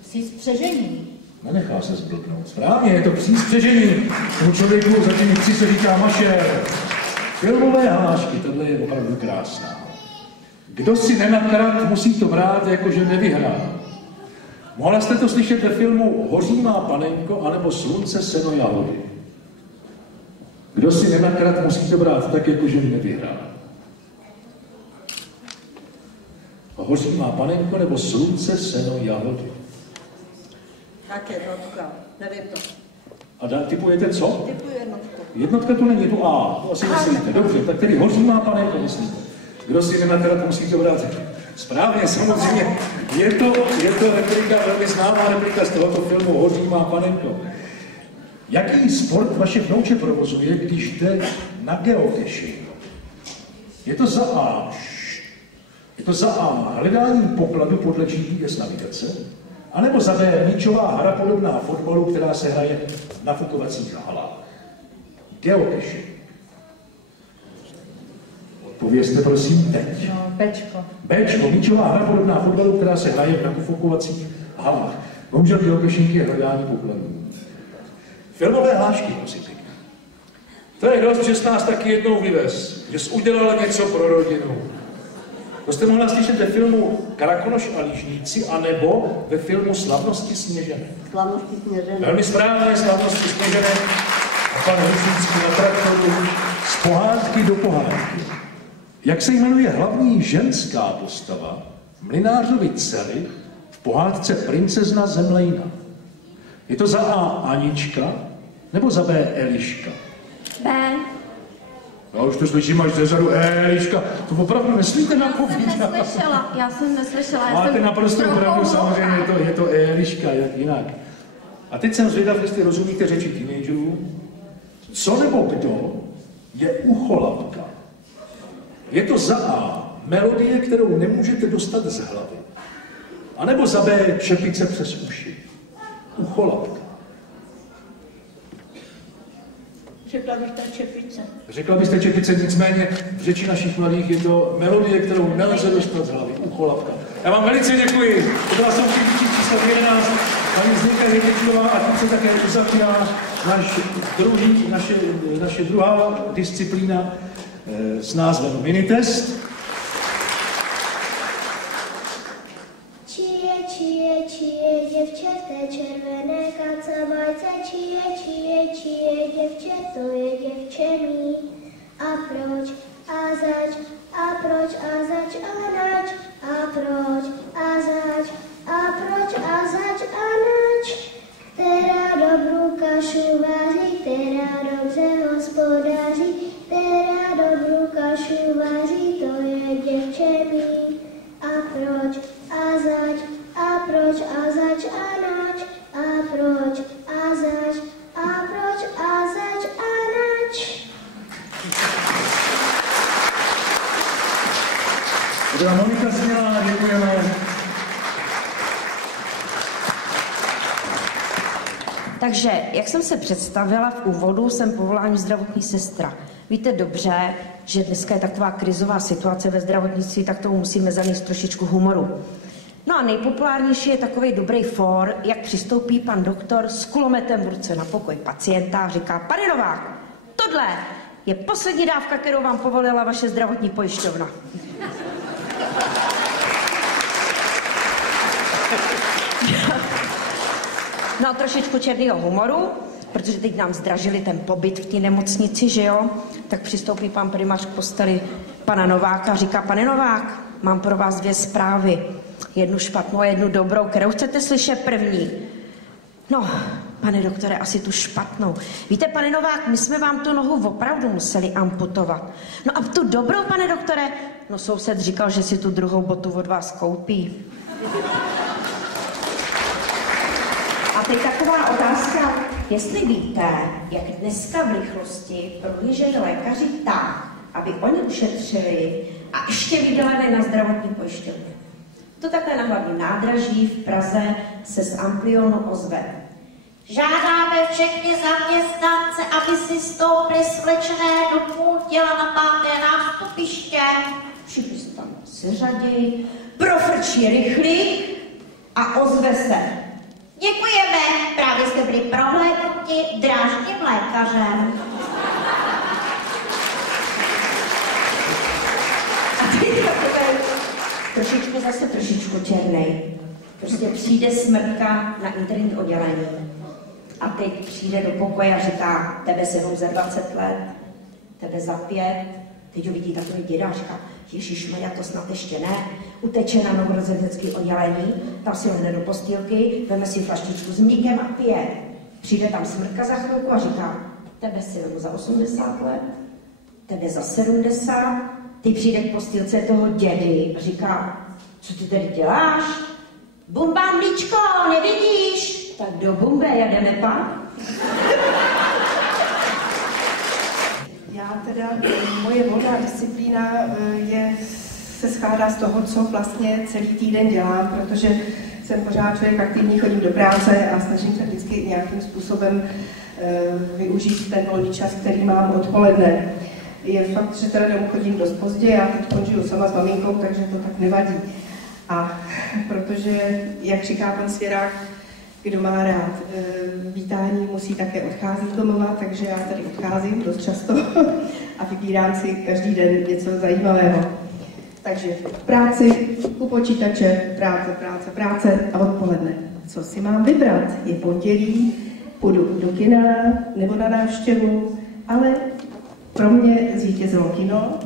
Psí spřežení. Nenechá se zblbnout. Správně, je to psí spřežení. Tomu člověku za těmi psi se říká mašer. Filmové hlášky, tohle je opravdu krásná. Kdo si nenakrat, musí to brát, jakože nevyhrál. Mohla jste to slyšet ve filmu Hoří má panenko, anebo Slunce, seno, jahody. Kdo si nenakrat, musí to brát tak, jakože nevyhrál. Hoří má panenko, nebo Slunce, seno, jahody. Tak jednotka, nevím to. A typujete co? Typuji jednotku. Jednotka tu není, je tu A, to asi myslíte. Dobře, tak tedy Hoří má panenko, myslíte. Kdo si nenakrat, musí to brát správně, samozřejmě. Je to replika, velmi známá replika z tohoto filmu Hoří má panenko. Jaký sport vaše vnouče provozuje, když jde na geocaching? Je to za A hledání pokladu podle GPS navigace, anebo za B míčová hra podobná fotbalu, která se hraje v nafukovacích halách. Geocaching. Odpovězte prosím teď. No, Bčko. Bčko, míčová hra podobná fotbalu, která se hraje v nafukovacích halách. Bohužel geocaching je hledání pokladů. Filmové hlášky, prosím pěkně. To je dost, že jsi nás taky jednou vyvez, že jsi udělal něco pro rodinu. To jste mohla slyšet ve filmu Karakonoš a lížníci, anebo ve filmu Slavnosti sněžené. Slavnosti sněžené. Velmi správné, Slavnosti sněžené. A pan Hrušínský na traktoru z pohádky do pohádky. Jak se jmenuje hlavní ženská postava Mlynářovy dcery v pohádce Princezna Zemlejna? Je to za A Anička, nebo za B Eliška? B. Já už to slyším až zezadu, Eliška, to opravdu nesmíte napovídat. Já jsem neslyšela. Máte naprosto pravdu, samozřejmě je to Eliška, jak jinak. A teď jsem zvědav, jestli rozumíte řeči teenagerů. Co nebo kdo je ucholapka? Je to za A melodie, kterou nemůžete dostat z hlavy. A nebo za B čepice přes uši. Ucholapka. Řekla bych ta čepice. Řekla byste čepice, nicméně v řeči našich mladých je to melodie, kterou nelze dostat z hlavy. Ucholapka. Já vám velice děkuji. To byla soutěžící číslo 11. Paní Zdenka Hejtečková a tím se také uzavírá naše druhá disciplína s názvem Minitest. Čije děvče v té červené kacamajce, čije děvče, to je děvče mý. A proč, a zač, a proč, a zač, a nač, a proč, a zač, a proč, a zač, a nač. Která dobrou kašu vaří, která dobře hospodaří, která dobrou kašu vaří, to je děvče mý. A proč, a zač, a proč, a zač, a nač, a proč, a zač, a proč, a zač, a nač. To byla Monika Smělá, děkujeme. Takže, jak jsem se představila v úvodu, jsem povoláním zdravotní sestra. Víte dobře, že dneska je taková krizová situace ve zdravotnictví, tak tomu musíme zanést trošičku humoru. No a nejpopulárnější je takový dobrý for, jak přistoupí pan doktor s kulometem v ruce na pokoj pacienta a říká: pane Novák, tohle je poslední dávka, kterou vám povolila vaše zdravotní pojišťovna. No a trošičku černýho humoru, protože teď nám zdražili ten pobyt v té nemocnici, že jo? Tak přistoupí pan primář k posteli pana Nováka a říká: pane Novák, mám pro vás 2 zprávy. Jednu špatnou a jednu dobrou, kterou chcete slyšet první. No, pane doktore, asi tu špatnou. Víte, pane Novák, my jsme vám tu nohu opravdu museli amputovat. No a tu dobrou, pane doktore? No soused říkal, že si tu druhou botu od vás koupí. A teď taková otázka, jestli víte, jak dneska v rychlosti prohlížejí lékaři tak, aby oni ušetřili a ještě vydělali na zdravotní pojišťovně. To takhle na hlavním nádraží v Praze se z Amplionu ozve: žádáme všechny zaměstnance, aby si stoupli svlečené do půl těla na 5. nástupiště. Všichni se tam seřadějí, profrčí rychlík a ozve se: děkujeme, právě jste byli prohlédnuti dráždím lékařem. A teď trošičku černej. Prostě přijde smrtka na interní oddělení a teď přijde do pokoje a říká: tebe se jenom za 20 let, tebe za 5. Teď ho vidí takový děda a říká: ježišmarja, to snad ještě ne. Uteče na novorozenecké oddělení, tam si lehne do postýlky, veme si flaštičku s mlíkem a pije. Přijde tam smrtka za chvilku a říká: tebe si vemu za 80 let, tebe za 70. Ty přijde k postýlce toho dědy a říká: co ty tady děláš? Bumbám mlíčko, nevidíš? Tak do bumbe jedeme, pan. Já teda, moje volná disciplína se skládá z toho, co vlastně celý týden dělám, protože jsem pořád člověk aktivní, chodím do práce a snažím se vždycky nějakým způsobem využít ten volný čas, který mám odpoledne. Je fakt, že teda domů chodím dost pozdě, já teď končuju sama s maminkou, takže to tak nevadí. A protože, jak říká pan Svěrák, kdo má rád vítání, musí také odcházet z domova, takže já tady odcházím dost často a vybírám si každý den něco zajímavého. Takže v práci, u počítače, práce a odpoledne. Co si mám vybrat? Je pondělí, půjdu do kina nebo na návštěvu, ale pro mě zvítězilo kino.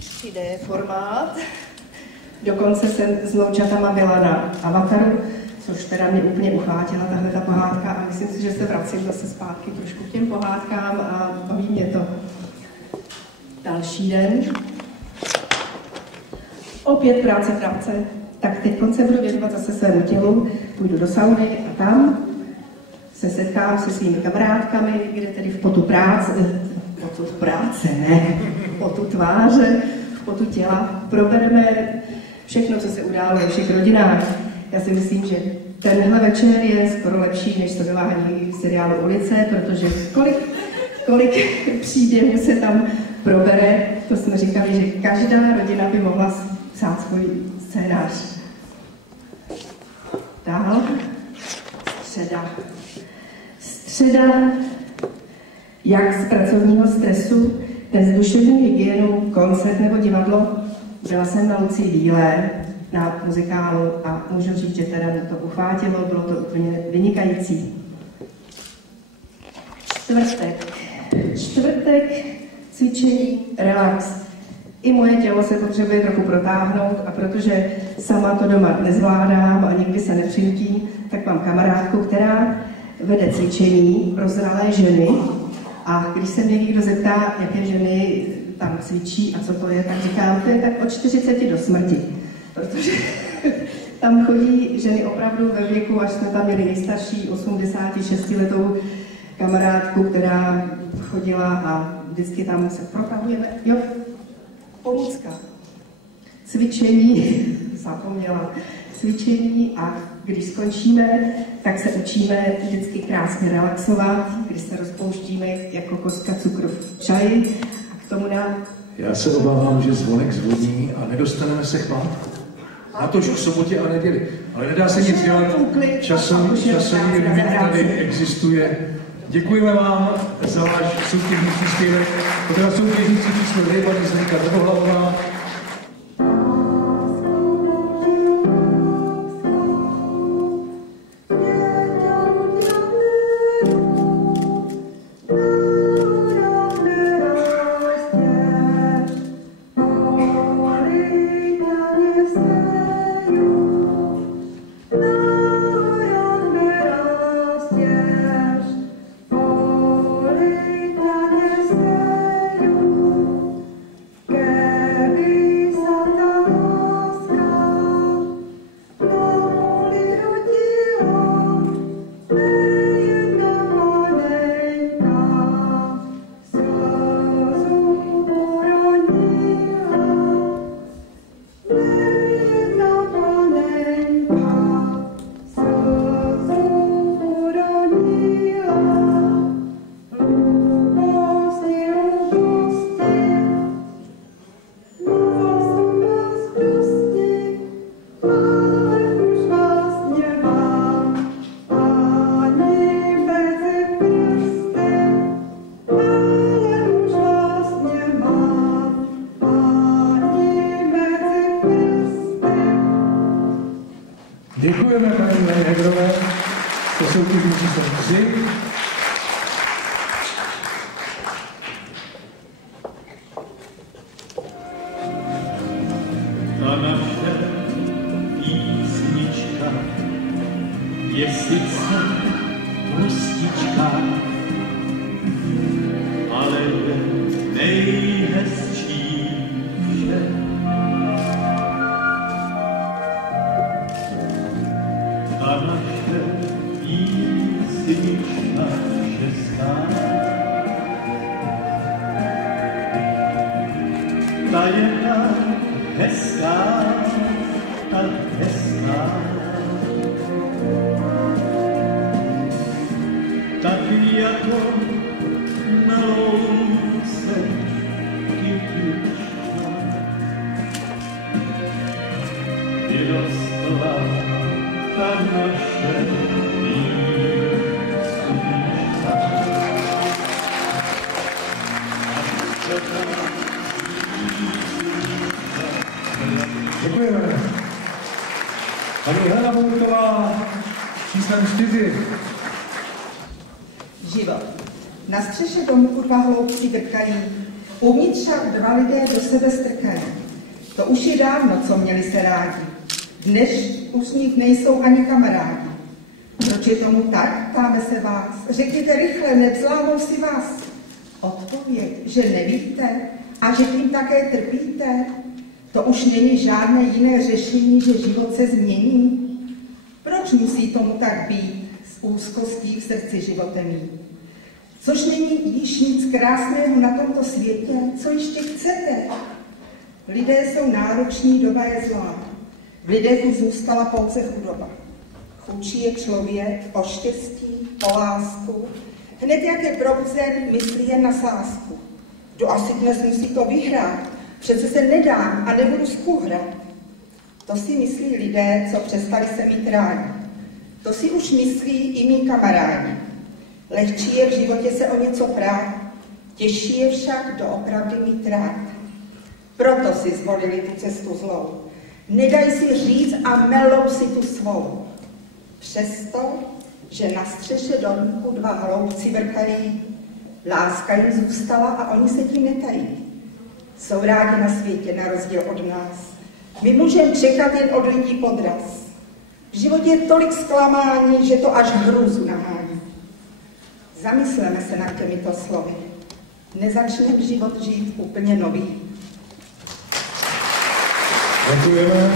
3D formát. Dokonce jsem s vnoučatama byla na Avataru, což teda mě úplně uchvátila tahle ta pohádka a myslím si, že se vracím zase zpátky trošku k těm pohádkám a baví mě to. Další den. Opět práce. Tak teď se budu věnovat zase svému tělu, půjdu do sauny a tam se setkám se svými kamarádkami, kde tedy v potu tváře, v potu těla probereme všechno, co se událo ve všech rodinách. Já si myslím, že tenhle večer je skoro lepší než sledování seriálu Ulice, protože kolik příběhů se tam probere, to jsme říkali, že každá rodina by mohla psát svůj scénář. Dál. Středa, jak z pracovního stresu, dnes duševní hygienu, koncert nebo divadlo. Byla jsem na Lucii Bílé, na muzikálu a můžu říct, že teda mě to uchvátilo, bylo to úplně vynikající. Čtvrtek, cvičení, relax. I moje tělo se potřebuje trochu protáhnout a protože sama to doma nezvládám a nikdy se nepřinutí, tak mám kamarádku, která vede cvičení pro zralé ženy a když se mě někdo zeptá, jaké ženy tam cvičí a co to je, tak říkám, to je tak od 40 do smrti, protože tam chodí ženy opravdu ve věku, až jsme tam měli nejstarší 86letou kamarádku, která chodila a vždycky tam se protahujeme. Jo, pomůcka. Cvičení, zapomněla. Cvičení a když skončíme, tak se učíme vždycky krásně relaxovat, když se rozpouštíme jako kostka cukru v čaji a k tomu dám Já se obávám, že zvonek zvoní a nedostaneme se k pátku. Na tož k sobotě a neděli. Ale nedá se nic dělat. Časový limit tady existuje. Děkujeme vám za váš soutěžní příspěvek. Poté soutěžníci číslo 2, paní Zdenka Drbohlavová. Děkujeme paní Marii Hegrové, to soutěžní číslo 3. Ta naše písnička je sice prostička, ale je nejhezčí vše. Ta naše písnička šestá, ta je tak hezká, tak hezká, tak jako na louce kytička vyrostla ta naše písnička. Děkujeme. Paní Helena Bourková, číslem 4. Život. Na střeše domku dva hloubci drkají, uvnitř však dva lidé do sebe strkají. To už je dávno, co měli se rádi. Dnes už z nich nejsou ani kamarádi. Proč je tomu tak, ptáme se vás. Řekněte rychle, nevzlámou si vás. Odpověď, že nevíte a že tím také trpíte, to už není žádné jiné řešení, že život se změní. Proč musí tomu tak být, s úzkostí v srdci životem mít? Což není již nic krásného na tomto světě, co ještě chcete? Lidé jsou nároční, doba je zlá. V lidech už zůstala pouze chudoba. Chudší je člověk o štěstí, o lásku. Hned jak je probuzen, myslí jen na sázku. Kdo asi dnes musí to vyhrát, přece se nedám a nebudu zkuhrat. To si myslí lidé, co přestali se mít rádi. To si už myslí i mý kamarádi. Lehčí je v životě se o něco prát, těžší je však doopravdy mít rád. Proto si zvolili tu cestu zlou. Nedají si říct a melou si tu svou. Přesto, že na střeše domku dva hloubci vrkají, láska jim zůstala a oni se tím netají. Jsou rádi na světě na rozdíl od nás. My můžeme čekat jen od lidí podraz. V životě je tolik zklamání, že to až hrůzu nahání. Zamysleme se nad těmito slovy. Nezačneme život žít úplně nový. Děkujeme.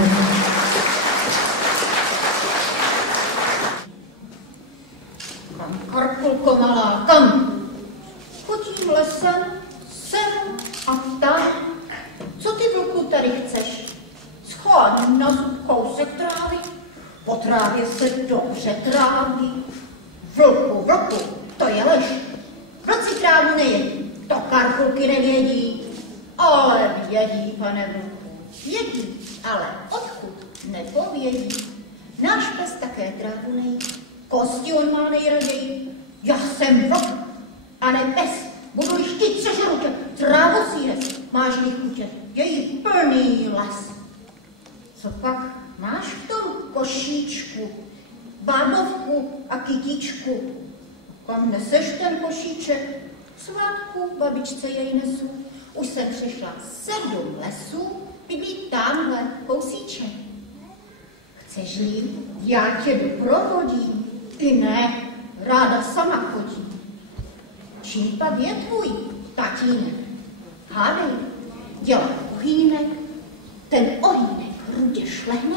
Kam, Karkulko malá, kam? Chodím lesem, sem a tam. Co ty, vlku, tady chceš? Scháním na zub kousek trávy, po trávě se dobře tráví. Vlku, to je lež. Vlci trávu nejedí, to Karkulky nevědí. Ale vědí, pane vnuku, vědí, ale odkud nepovědí. Náš pes také trávu nejí, kosti on má nejraději. Já jsem vlk a ne pes, budu-li chtít sežeru tě, trávu sírec, máš-li chutě, je jí plný les. Co pak máš v tom košíčku, bábovku a kytičku? Kam neseš ten košíček? Svátku babičce jej nesu. Už jsem přešla 7 lesů, bydlí tamhle kousíček. Chceš-li, já tě doprovodím? I ne, ráda sama chodím. Čí pak je tvůj tatínek? Hádej, dělá ohýnek, ten ohýnek rudě šlehne,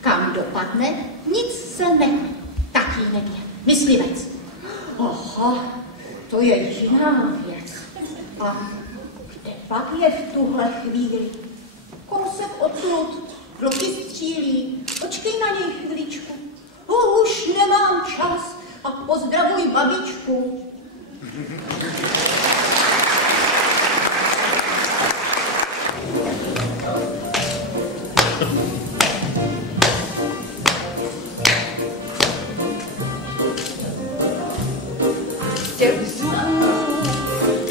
kam dopadne, nic se nehne. Tatínek je myslivec. Aha, to je jiná věc. A kde pak je v tuhle chvíli? Kousek odtud, vlky střílí, počkej na něj chviličku. Už nemám čas a pozdravuj babičku. Těch zubů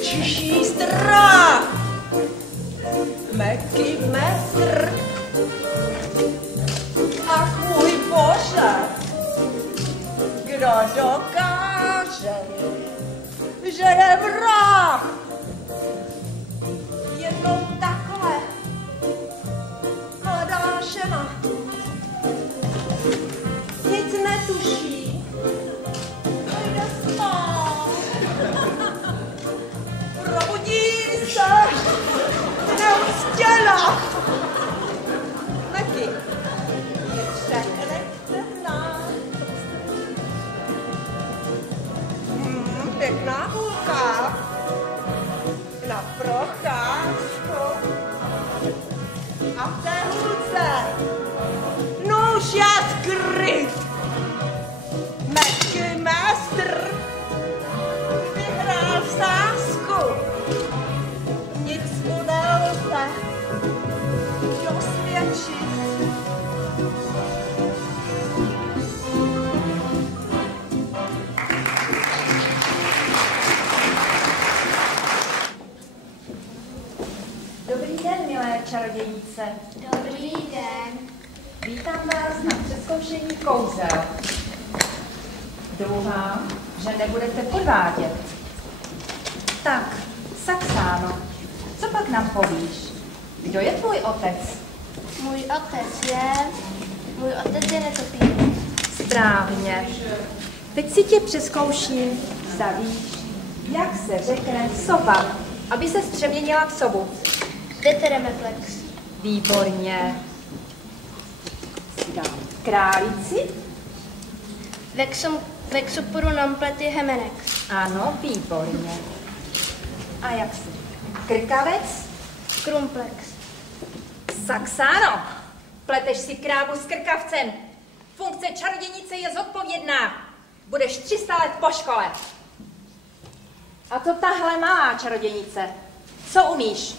čiší strach, Meky mestr. Ach můj Bože, kdo dokáže, že je vrah? Jednou takhle mladá žena nic netuší, jde spát. Probudí se neustěla. Meky, řeknete nám. Pěkná hůlka na procházku. A v té hůlce nůž je skryt. Meky mestr vyhrál sázku. Nic mu nelze dosvědčit. Dobrý den, milé čarodějnice. Dobrý den. Vítám vás na přezkoušení kouzel. Doufám, že nebudete podvádět. Tak, Saxáno, co pak nám povíš? Kdo je tvůj otec? Můj otec je netopýr. Správně. Teď si tě přezkouším, zda víš, jak se řekne sova, aby se přeměnila v sovu. Deteremeplex. Výborně. Králíci? Vexoporu namplety hemenex. Ano, výborně. A jak si? Krkavec? Krumplex. Saxáno, pleteš si krávu s krkavcem. Funkce čarodějnice je zodpovědná. Budeš 300 let po škole. A to tahle malá čarodějnice. Co umíš?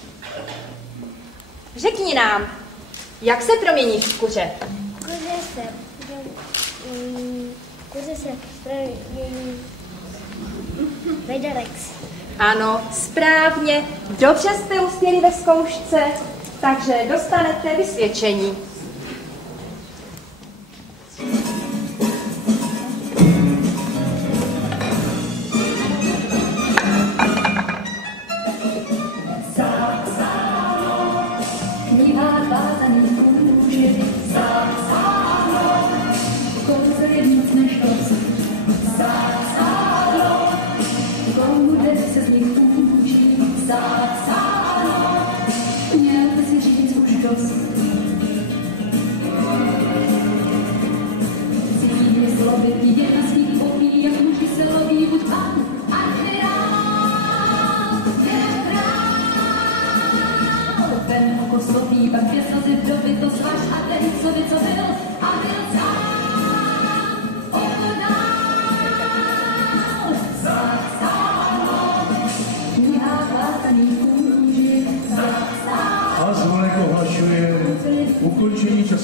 Řekni nám, jak se proměníš v kuře? Kuře se promění Vejderex. Ano, správně. Dobře jste uspěli ve zkoušce, takže dostanete vysvědčení.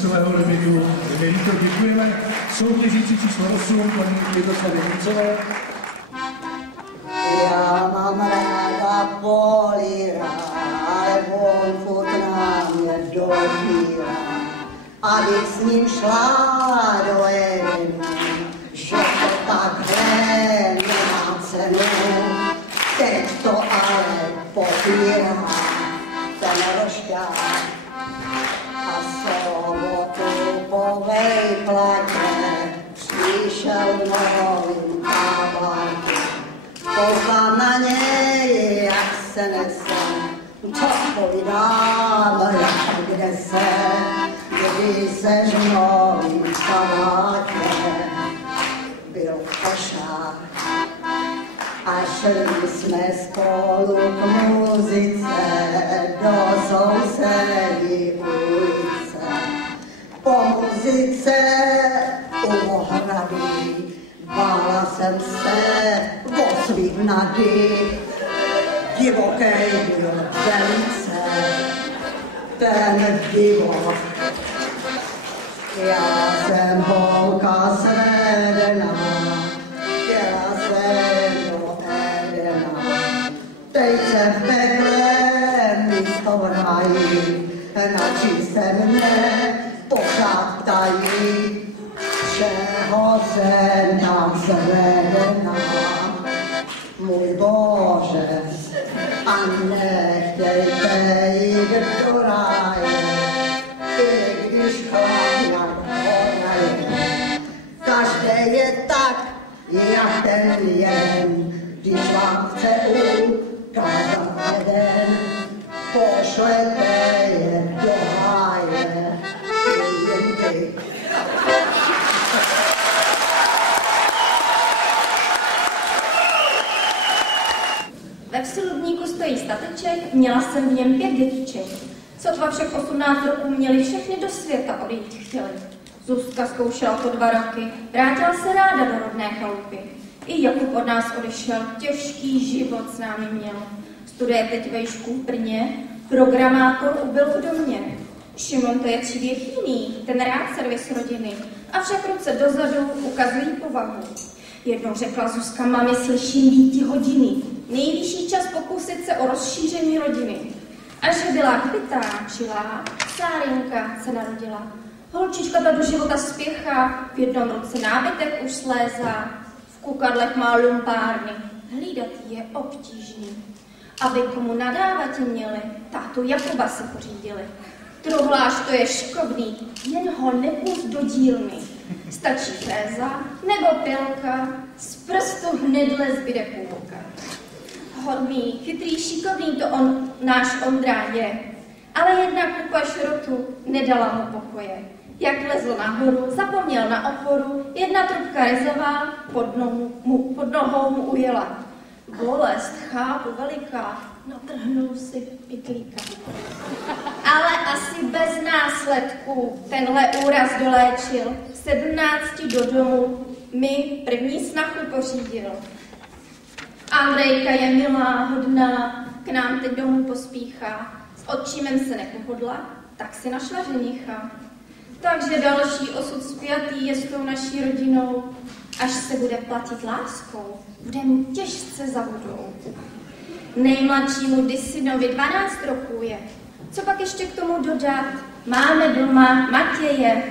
časového limitu. Je líto, děkujeme soutěžící číslo 8, paní Květoslavě Němcové. Já mám ráda políra, ale on furt na mě dopírá. Abych s ním šla do Edenu, že to takhle nemá cenu. Teď to ale popírá ten rošťák. A sobotu po vejplatě přišel novým tabákem. Poznám na něj, jak se nese, co povídám, kde se, kdy seš novým tabákem. Byl košák a šli jsme spolu k muzice do sousední ulice. Po muzice u ohrady bála jsem se o svých nady. Divokej byl velice ten divok. Já jsem holka svedená, chtěla jsem do Edena. Teď se v pekle místo v ráji, načí se mne pořád ptají, čeho jsem tam zvedená. Můj Bože, a nechtějte jít do ráje, i když chlapňák horaje. Každý je tak, jak ten jen, když vám chce ukázat jeden, pošlete je do háje, jen ty. Ve Vsilubníku stojí stateček, měla jsem v něm 5 dětiček. Sotva však 18 roků měli všechny do světa odejít chtěli. Zuzka zkoušela to 2 roky, vrátila se ráda do rodné chalupy. I Jakub od nás odešel, těžký život s námi měl. Studuje teď vejšku v Brně, programátor ubyl v domě. Šimon to je příběh jiný, ten rád servis rodiny, avšak ruce dozadu ukazují povahu. Jednou řekla Zuzka, mami, slyším býti hodiny. Nejvyšší čas pokusit se o rozšíření rodiny. A že byla hbitá, čilá, Sárinka se narodila. Holčička ta do života spěchá, v jednom ruce nábytek už slézá, v kukadlech má lumpárny, hlídat je obtížný. Aby komu nadávat měli, tátu Jakuba si pořídili. Truhlář to je škodný, jen ho nepust do dílny. Stačí fréza nebo pilka, z prstu hnedle zbyde půlka. Hodný, chytrý, šikovný to on, náš Ondra je, ale jedna kupa šrotu nedala mu pokoje. Jak lezl nahoru, zapomněl na oporu, jedna trubka rezavá pod nohou mu ujela. Bolest, chápu, veliká, natrhnul si pytlíka. Ale asi bez následků tenhle úraz doléčil, 17 do domu mi první snachu pořídil. Andrejka je milá, hodná, k nám teď domů pospíchá, s otčímem se nepohodla, tak si našla ženicha. Takže další osud spjatý je s tou naší rodinou, až se bude platit láskou, bude mu těžce za vodou. Nejmladšímu Disinovi 12 roků je. Co pak ještě k tomu dodat? Máme doma Matěje.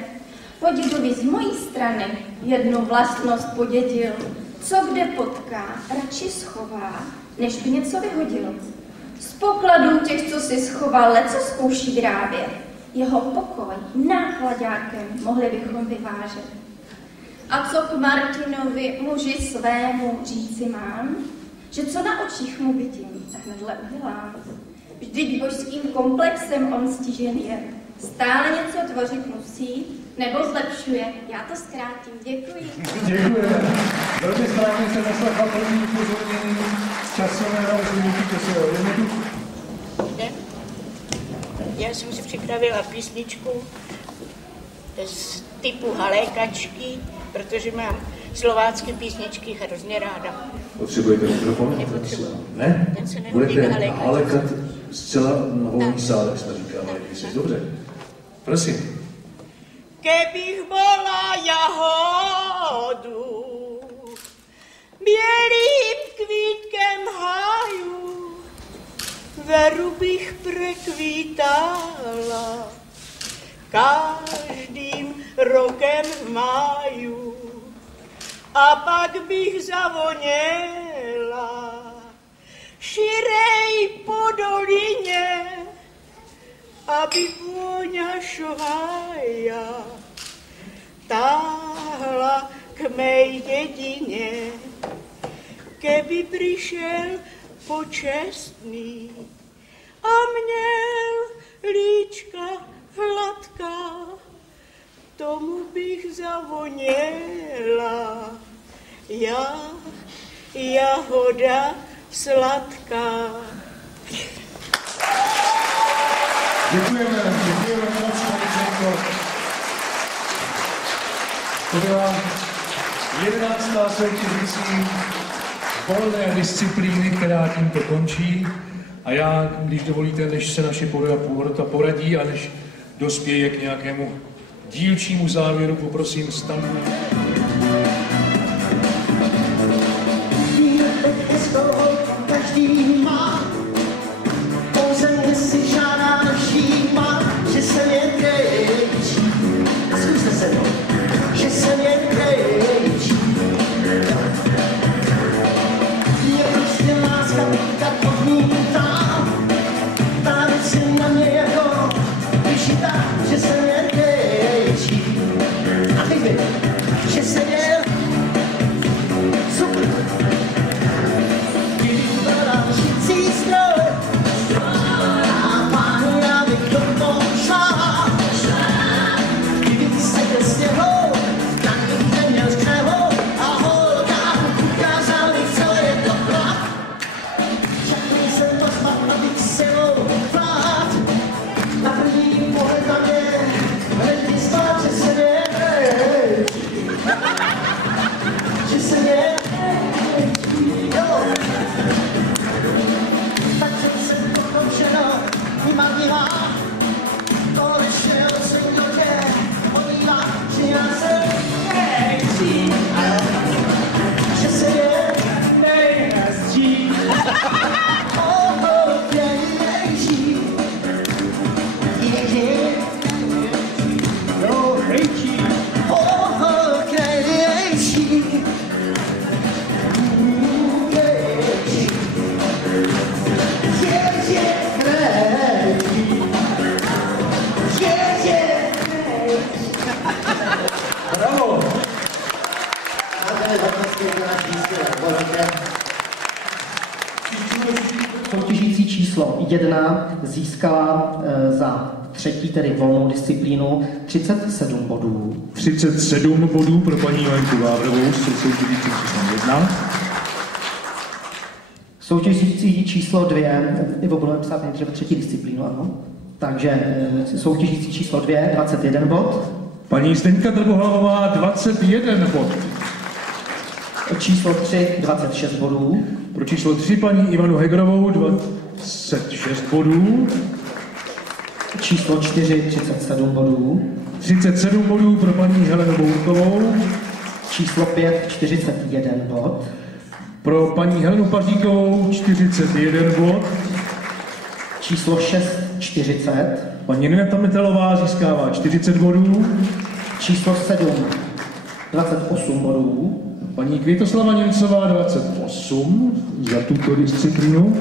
Po dědovi z mojí strany jednu vlastnost podědil. Co kde potká, radši schová, než by něco vyhodil. Z pokladů těch, co si schoval, leco zkouší vyrábět. Jeho pokoj nákladákem mohli bychom vyvážet. A co k Martinovi, muži svému, říci mám, že co na očích mu vidím, tak hnedle udělám. Vždyť božským komplexem on stižen je. Stále něco tvořit musí, nebo zlepšuje. Já to zkrátím. Děkuji. Děkujeme. Velmi správně se naslechla první upozornění časového rozhodnutí časového limitu. Já jsem si připravila písničku z typu halékačky, protože mám slovácké písničky hrozně ráda. Potřebujete mikrofon? Nepotřebuji. Ne? Ten se nehodí Budete na halékačku. halékat zcela na volný sále, jste říkala, dobře. Prosím. kebych bola jahodu, bělým kvítkem háju, veru bych prekvítala každým rokem v máju. A pak bych zavoněla širej po dolině, aby vôňa šohája táhla k mej dedine. Keby prišiel počestný a měl líčka hladká, tomu bych zavoněla já, jahoda sladká. Děkujeme moc, paní Čenko. To byla 11. soutěžící volné disciplíny, která tímto končí. A já, když dovolíte, než se naše porota poradí a než dospěje k nějakému dílčímu závěru, poprosím Stanku. Každý má, pouze mě si žádá nevšímá, že jsem jen krejčí. A zkuste se to, že jsem jen krejčí. Mě prostě láska tak odmítá, tady si na mě jako vyšitá, že jsem jen krejčí. A teď vy, že jsem jen super. Soutěžící číslo 1 získala za třetí, tedy volnou disciplínu, 37 bodů. 37 bodů pro paní Lenku Vávrovou s soutěžícím číslem 1. Soutěžící číslo 2, Ivo, budeme psát nejdříve třetí disciplínu, ano. Takže soutěžící číslo 2, 21 bod. Paní Zdeňka Drbohlavová, 21 bod. Číslo 3, 26 bodů. Pro číslo 3 paní Ivanu Hegerovou, 26 bodů. Číslo 4, 37 bodů. 37 bodů pro paní Helenu Bourkovou. Číslo 5, 41 bod. Pro paní Helenu Paříkovou 41 bod. Číslo 6, 40. Paní Renata Metelová získává 40 bodů. Číslo 7, 28 bodů. Paní Květoslava Němcová 28 za tuto disciplínu.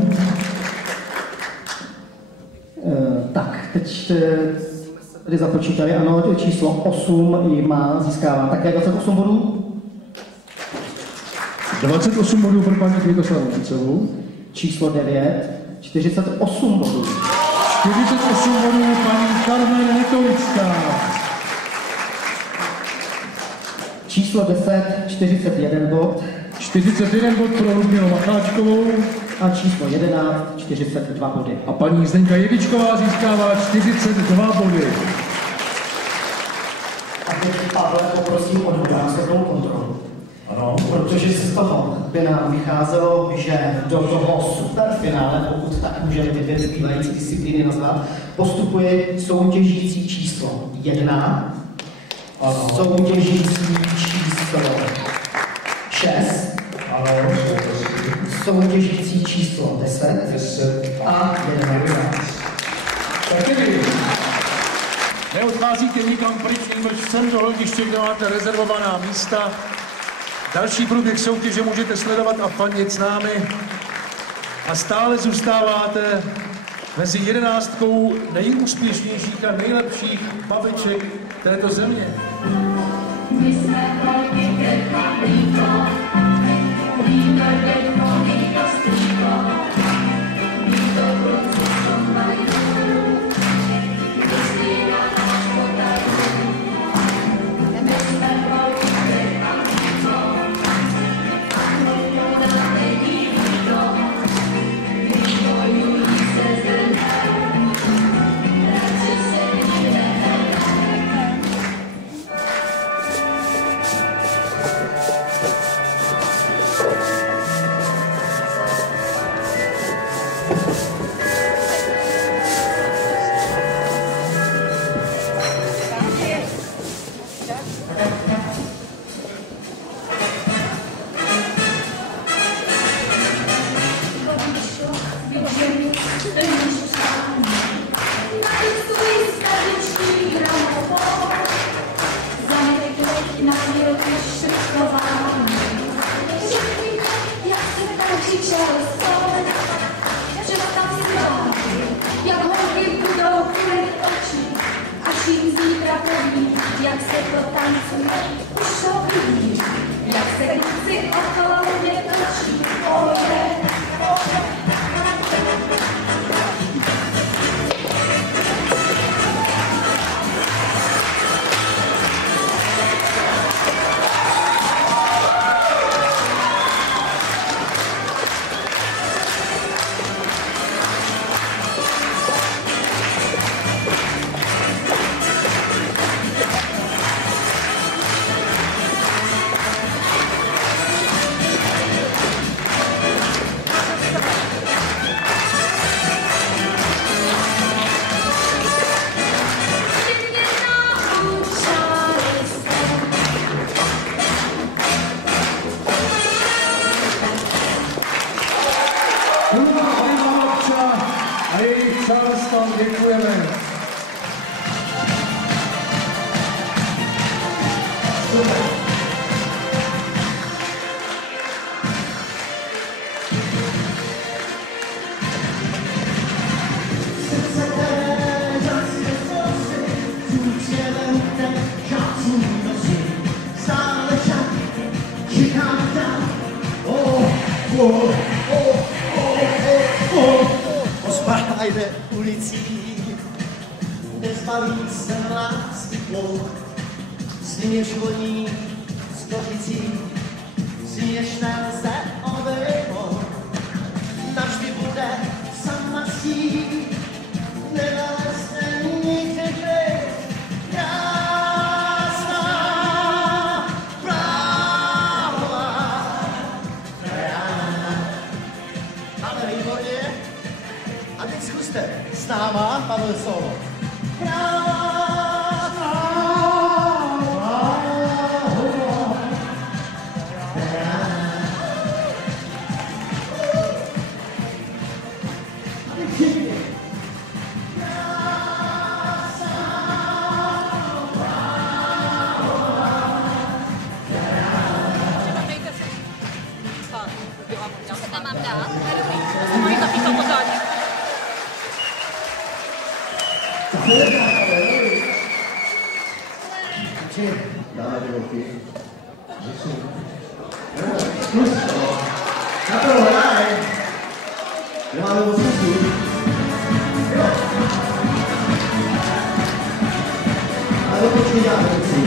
Tak, teď tady započítali, ano, číslo 8 jí má, získává také 28 bodů. 28 bodů pro paní Květoslavu Němcovou. Číslo 9, 48 bodů. 48 bodů paní Karmen Netolická. Číslo 10, 41 bod. 41 bod pro Ludmilu Macháčkovou. A číslo 11, 42 body. A paní Zdeňka Jevičková získává 42 body. A teď, Pavle, poprosím o dvojnásobnou kontrolu. Ano. Protože z toho by nám vycházelo, že do toho superfinále, pokud tak můžeme ty dvě zbývající disciplíny nazvat, postupuje soutěžící číslo 1, Soutěžící číslo 6. Soutěžící číslo 10. A 11. Neodcházíte nikam pryč, nejbrž sem do hlediště, kde máte rezervovaná místa. Další průběh soutěže můžete sledovat a fandit s námi. A stále zůstáváte mezi 11 nejúspěšnějších a nejlepších babiček této země. My jsme holky, dětka, mlíko, víno, dětko, víno, strýko, víno, kluci, co mají důru, myslí na náš potajů. My jsme holky, dětka, mlíko, a chlupu nám není líto, když bojují se zrnem, radši se nikde nehrajeme. Jak se to tancuje, už to vidíš, jak se kluci okolo mě točí, oje. A jejich částem děkujeme. Super. Jde ulicí, nezbaví se lásky plout, směš voní z kořicí, směš nelze obejmout, navždy bude sama sní, nenalezne nikdy klid, krásná, prává, krásná. Máme výborně. A teď zkuste s náma, Pavel Solo. Co se tam mám dát? Můj zapíchal pořádně. Dáme dvouky. Na to hraj. Nemáme moc času. A to počkej dáme věci.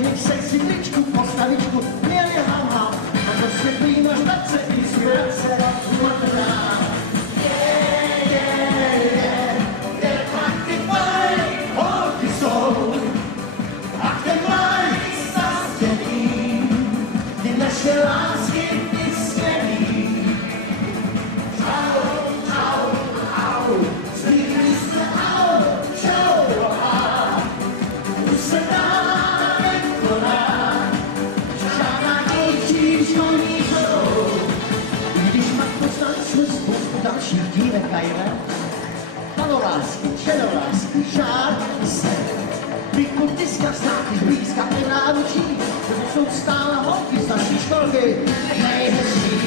Pěkně sexy tričku, postavičku, měli ham, a to světlý na štace, inspirace, matrá. Je taky fajn, holky jsou, a ten mladý zastěný, ty naše lásky vysněný. Čau, čau, au, zvýšli jsme au, čau, a už se dáme konat, žádná dějčí školní show. Když pak poznali jsme spoustu dalších dívek a jiné, panovlásky, černovlásky, žádný se. Vykutyska, znáky, zblízka i náručí, to jsou stále holky z naší školky nejhezčí.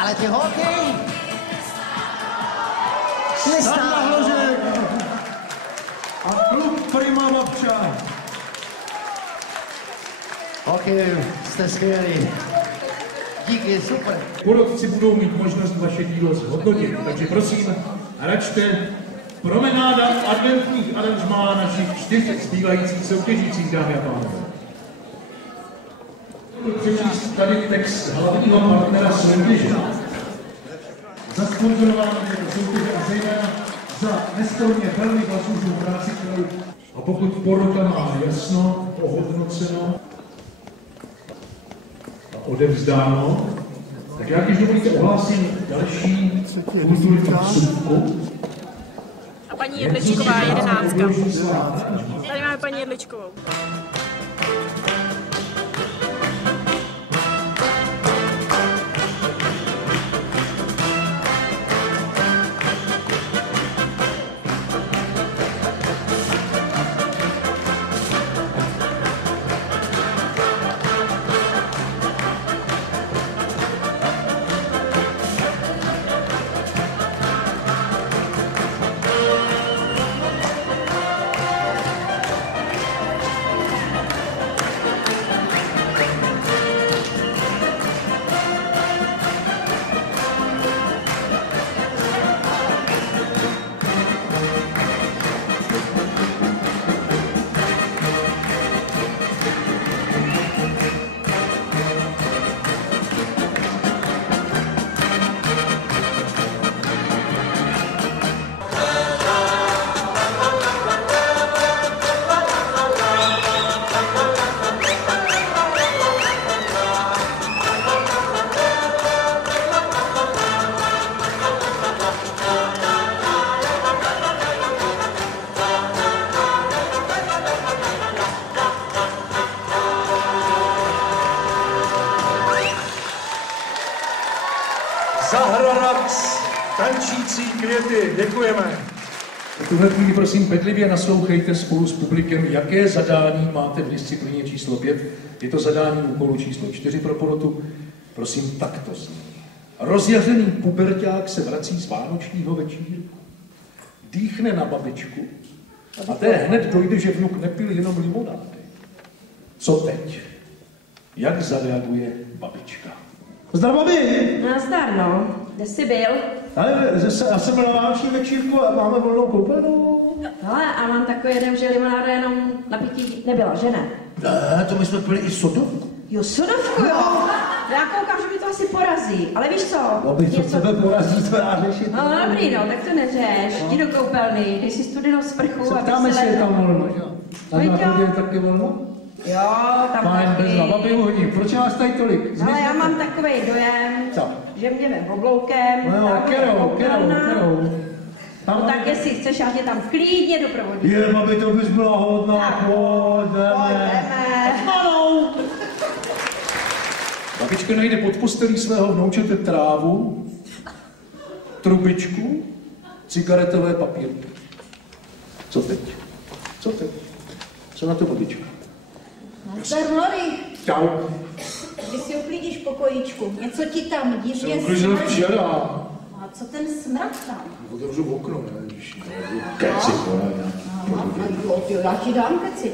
Ale ty holky nestánou. A klub Prima Babča. Holky, jste skvělí. Díky, super. Porotci budou mít možnost vaše dílo zhodnotit, takže prosím, hračte promenáda adventních aranžmá našich 4 zbývajících soutěžících, dámy a pánové. Přečíst tady text hlavního partnera soutěže. Za sponzorování této soutěže a zejména za neskromně velmi zaslouženou práci, kterou a pokud porota má jasno, ohodnoceno a odevzdáno, tak já když dovolíte ohlásím další kulturní vstupku. A paní Jedličková, 11. Tady máme paní Jedličkovou. Zahrarax, tančící květy, děkujeme. V tuhle chvíli prosím bedlivě naslouchejte spolu s publikem, jaké zadání máte v disciplíně číslo 5. Je to zadání úkolu číslo 4 pro porotu. Prosím, takto zní. Rozjařený puberťák se vrací z vánočního večírku. Dýchne na babičku a té hned dojde, že vnuk nepil jenom limonády. Co teď? Jak zareaguje babička? Zdar, babi! Nazdar, no. Kde jsi byl? Ale já jsem byl na vánoční večírku a máme volnou koupelnu. Hele, a mám takový jeden, že limonáda jenom na pití nebyla, že ne? Ne, to my jsme pili i sodovku. Jo, sodovku, jo. Já koukám, že mi to asi porazí, ale víš co? Abych to sebe porazí, to já řešit. No dobrý, no, tak to neřeš. Jdi do koupelny, dej si studenou sprchu. Se ptáme, jestli je tam volno, že jo? Tam na chodě je taky volno? Jo, tam Fajn, taky. bez babi uhodí. Proč vás tady tolik? Ale já mám takový dojem, co? Že jdeme obloukem. No, kterou? No tak jestli chceš, já tě tam klidně doprovodím. Je, babi, to bys byla hodná, pojďme. Ano. Babička najde pod postelí svého vnoučete trávu, trubičku, cigaretové papírky. Co teď? Co teď? Co na to, babička? Nazdar, Mlady. Čau. Kdy si uklidíš pokojíčku, něco ti tam divně Jsem uklidil včera. A co ten smrad tam? Otevřu okno, ne? Keci, Já ti dám keci.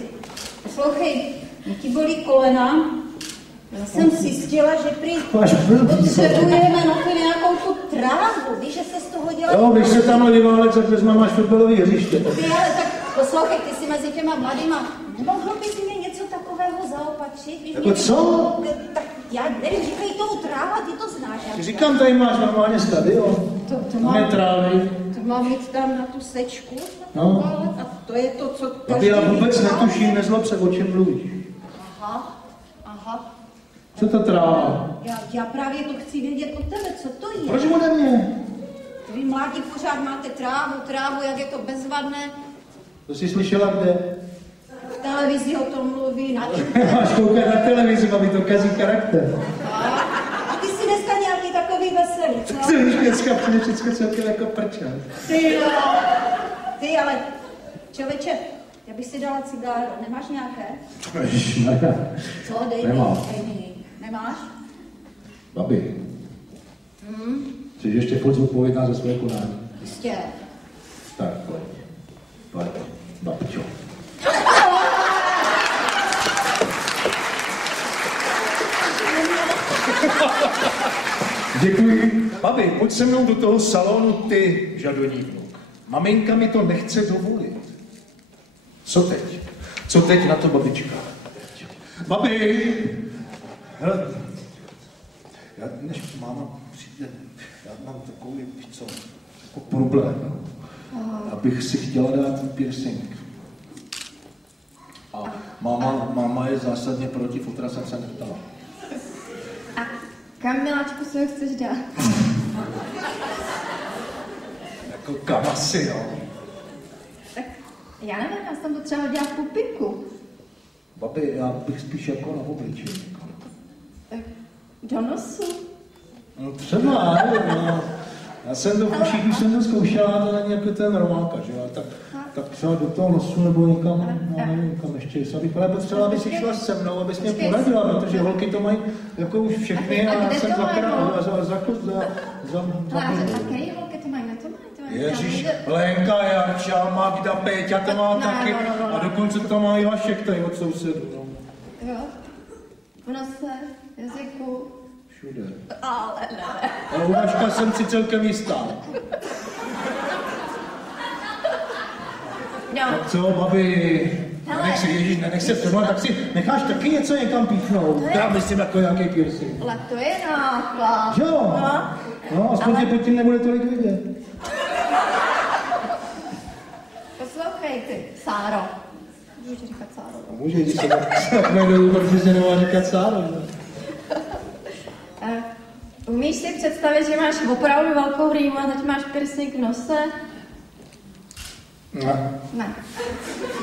Poslouchej, mě ti bolí kolena. Já jsem zjistila, že prý potřebujeme na to nějakou tu trávu. Víš, že se z toho dělá... Jo, když se tam liválek, tak vezme máš fotbalový hřiště. Ty, ale tak poslouchej, ty si mezi těma mladýma. Nemohlo by si mi něco takového zaopatřit? Víš, Jako co? Tak já nevím, říkej tou tráva, ty to znáš. Říkám, tady máš normálně stadion. To mám, trávy. to mám mít tam na tu sečku. No. A to je to, co Babi, já vůbec netuším, nezlob se, o čem mluvíš. Aha. Co to tráva? Já právě to chci vědět od tebe, co to je. Proč ode mě? Vy mládí pořád máte trávu, jak je to bezvadné. To jsi slyšela kde? V televizi o tom mluví, na Máš koukat na televizi, babi, to kazí charakter. A ty jsi dneska nějaký takový veselý, co? Ty víš, dneska přijde všechno celkem jako prča. Ty, ale člověče, já bych si dala cigáro, nemáš nějaké? Co, dej mi. Nemáš? Babi, jsi ještě furt zodpovědná za svoje konání. Jistě. Tak, pojď, babičo. Děkuji. Babi, pojď se mnou do toho salonu ty, žadoní vnuk. Maminka mi to nechce dovolit. Co teď? Co teď na to, babička? Babi! Hele, než máma přijde, já mám takový, co, jako problém. Abych si chtěla dát piercing. A máma je zásadně proti, fotra jsem se neptala. A kam, miláčku, se ho chceš dát? Jako kam asi, jo? Tak já nevím, já jsem to třeba hodila v pupinku. Babi, já bych spíš jako na obličeji. Tak do nosu. No třeba, nevím, no. Já jsem to, všichni jsem to zkoušela, to není jako ten Romáka, že jo, tak třeba do toho nosu nebo někam, já nevím, kam ještě, ale potřebovala, aby si šla se mnou, abys mě poradila, protože holky to mají jako už všechny a já jsem A který holky to mají? Ježíš, Lenka, Jarča, Magda, Péťa to má taky a dokonce to má i Vašek tady od sousedů. Jo, v nose, jazyku. Všude. Ale ne. A u Vaška jsem si celkem jistá. No. Tak co, babi? Nenech se vtovat, tak si necháš taky něco někam píchnout. Já myslím jako nějaký piercing. Ale to je náklad. Jo? No, aspoň tě pod tím nebude tolik vidět. Poslouchej ty, Sáro. Můžeš říkat Sáro. Může, když se tak nejde, protože se nemá říkat Sáro. Umíš si představit, že máš opravdu velkou rýmu a teď máš piercing v nose? Ne.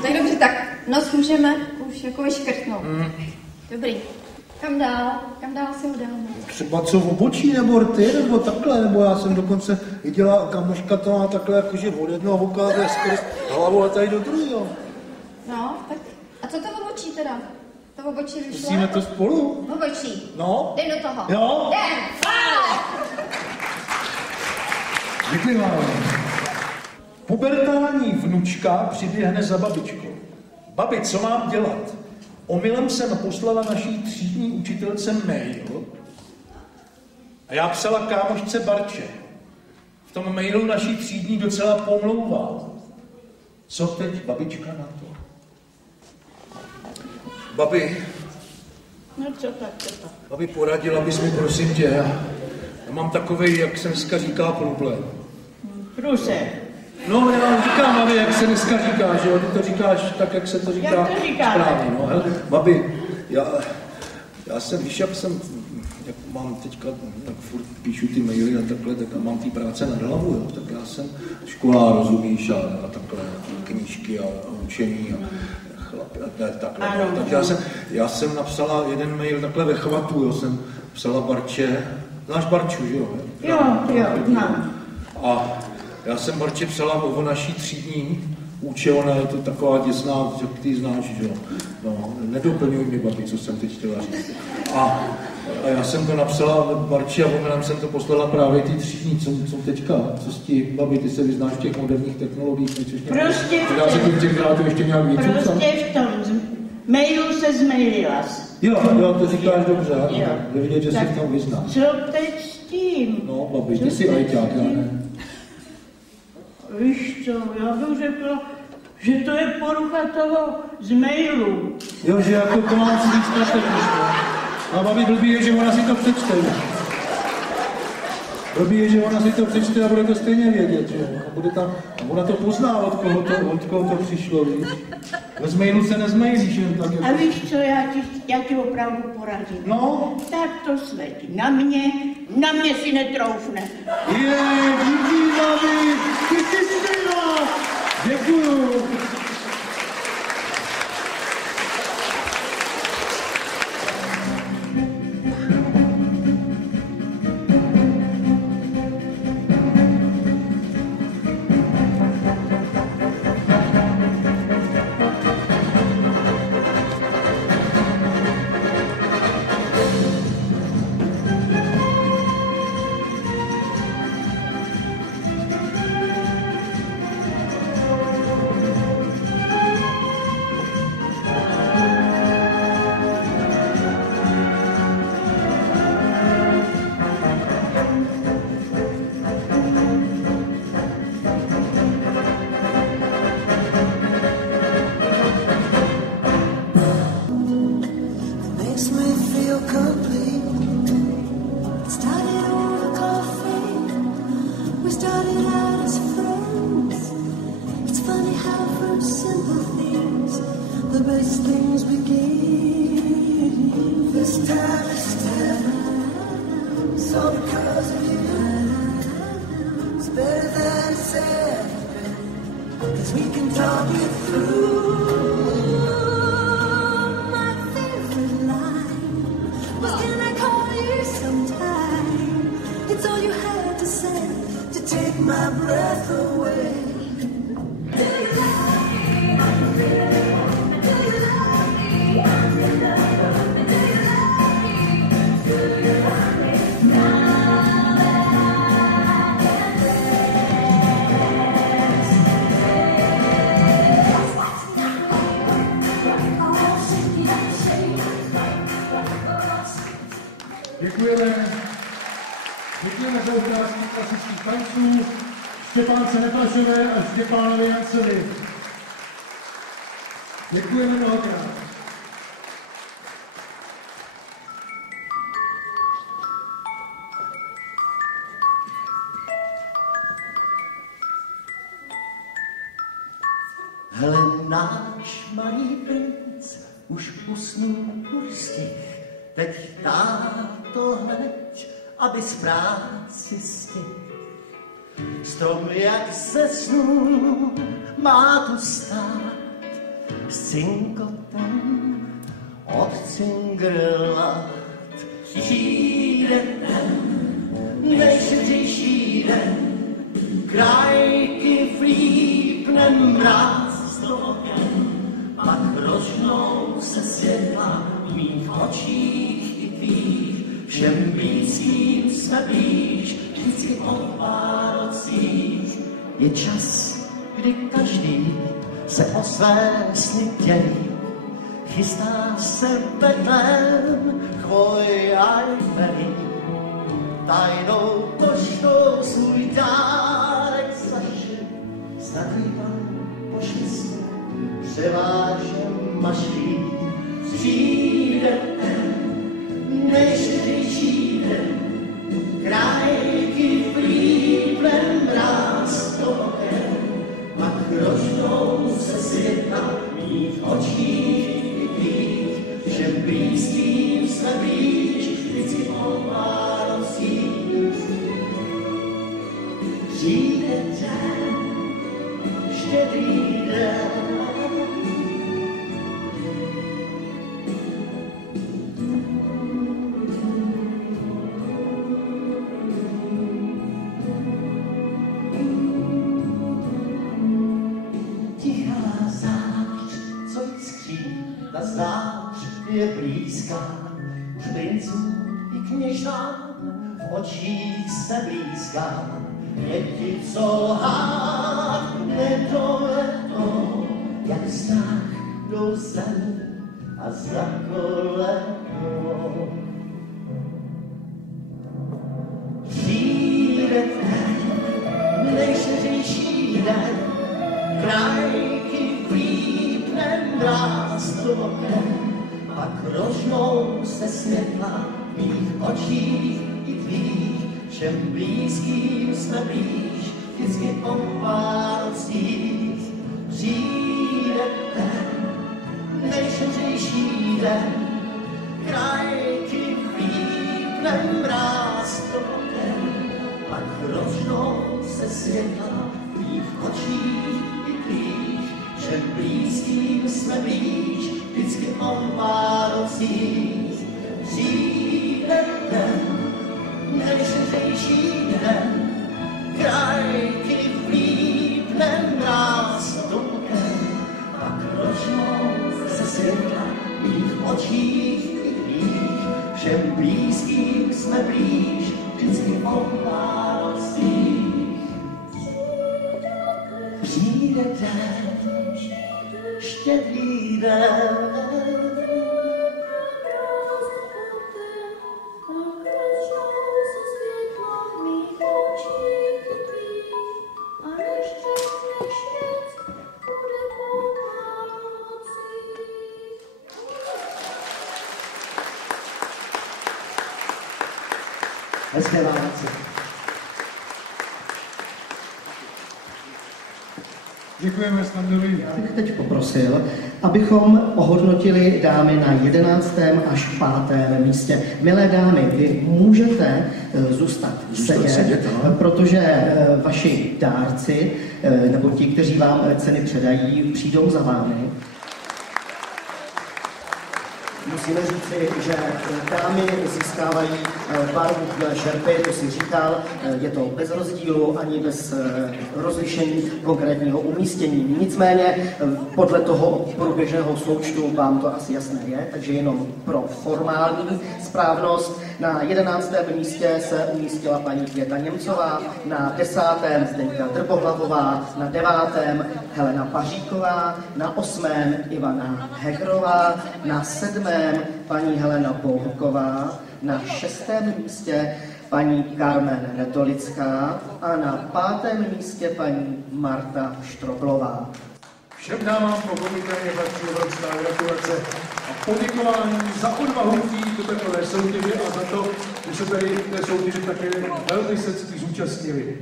Tak dobře, tak nos můžeme už jako vyškrtnout. Dobrý. Kam dál? Kam dál si ho dáme? Třeba co v obočí, nebo rty, nebo takhle, nebo já jsem dokonce viděla, kamoška to má takhle, jakože od jednoho voka skrz hlavu a tady do druhého. No, tak a co to obočí teda? To obočí vyšlo? Musíme to spolu. Obočí. No. Dej do toho. Jo. Jdem. Děkuji vám. Pubertální vnučka přiběhne za babičkou. Babi, co mám dělat? Omylem jsem poslala naší třídní učitelce mail a já psala kámošce Barče. tom mailu naší třídní docela pomlouvá. Co teď babička na to? Babi, No co tak? Babi, poradila bys mi, prosím tě, já mám takovej, jak se dneska říká, problém. Pruse. No, já říkám, babi, jak se dneska říká, že jo, ty to říkáš tak, jak se to říká. Jak to říkáme? Správně, no, hele, babi, já jsem, víš, jak mám teďka, jak furt píšu ty maily a takhle, tak mám ty práce nad hlavu, jo, tak já jsem škola, rozumíš, a takhle, knížky a učení a chlapi, a takhle. Ano. Tak já jsem napsala jeden mail takhle ve chvatu, jo, jsem psala Barče, znáš Barču, že jo? Jo, znám. A já jsem Barče psala o naší třídní učilna, je to taková děsná, že ty znáš, že jo? No, nedoplňuj mi, babi, co jsem teď chtěla říct. A já jsem to napsala Barči a omylem jsem to poslala právě ty třídní, co teďka, co s tím, babi, ty se vyznáš v těch moderních technologiích, Prostě dá se tím tenkrát ještě nějak víc. Prostě v tom mailu se zmailila. Jo, to říkáš dobře, je vidět, že se v tom vyznáš. Co teď s tím? No, babi, ty jsi ajťák, já ne. Víš co, já bych řekla, že to je porucha toho z mailu. Jo, že jako to mám si říct strategicky. A babi, blbý je, že ona si to přečte. Blbý je, že ona si to přečte a bude to stejně vědět, že? A ona to pozná, od koho to přišlo, víš? Bez mailu se nezmailíš jen tak. A víš co, já ti opravdu poradím. No? Tak to sletí na mě si netroufne. Díky, babi, ty jsi stejná. Děkuju. Děkujeme za ukázky klasických tanců Štěpánce Neplašové a Štěpánovi Jancovi. Děkujeme mnohokrát. Hele, náš malý princ už usnul urstich, teď táto hleď, aby z práci stihl. Strom, jak se snul, má tu stát s cinkotem od cingrlát. Přijde ten nejštědřejší den, krajky vlípne mráz do oken, pak rožnou se světla v mých očích i tvých, všem vícím jsme blíž, vždycky o pár rocích. Je čas, kdy každý se o své sny dělí, chystá se Betlém, chvoj a jmelí, tajnou poštou svůj dár převážem mašlí. Přijde ten nejštědřejší den, krajky plíplem mráz tokem, pak rožnou se světla mých očích i tvých, všem blízkým jsme blíž, vždycky o Vánocích. Přijde ten štědrý den, ta zář je blízká, už princů i kněžnám v očích se blízká. Je ti co lhát nedovedou, jak strach do zem a za kolenou. Přijde ten nejštědřejší den, krajky vlípne mráz tokem, pak rožnou se světla v mých očích i tvých, všem blízkým jsme blíž, vždycky o Vánocích. Přijde ten nejštědřejší den, krajky vlípne mráz tokem, pak rožnou se světla v mých očích i tvých, všem blízkým jsme blíž, vždycky o Vánocích. Přijde ten nejštědřejší den, krajky vlípne mráz tokem, pak rožnou se světla v mých očích i tvých, všem blízkým jsme blíž, vždycky o Vánocích. Přijde den, štědrý den, hezké Vánoce. Děkujeme, Standovi. Já bych teď poprosil, abychom ohodnotili dámy na 11. až 5. místě. Milé dámy, vy můžete zůstat sedět, protože vaši dárci, nebo ti, kteří vám ceny předají, přijdou za vámi. Musíme říci, že dámy získávají barvu šerpy, to si říkal, je to bez rozdílu ani bez rozlišení konkrétního umístění. Nicméně podle toho průběžného součtu vám to asi jasné je, takže jenom pro formální správnost. Na 11. místě se umístila paní Květa Němcová, na 10. Zdeňka Trbohlavová, na 9. Helena Paříková, na 8. Ivana Hegrová, na 7. paní Helena Bohková, na 6. místě paní Carmen Netolická a na 5. místě paní Marta Štroblová. Všem dámám pochopitelně patří obrovská gratulace a poděkování za odvahu do takové soutěže a za to, že se tady v té soutěži také velmi sectí zúčastnili.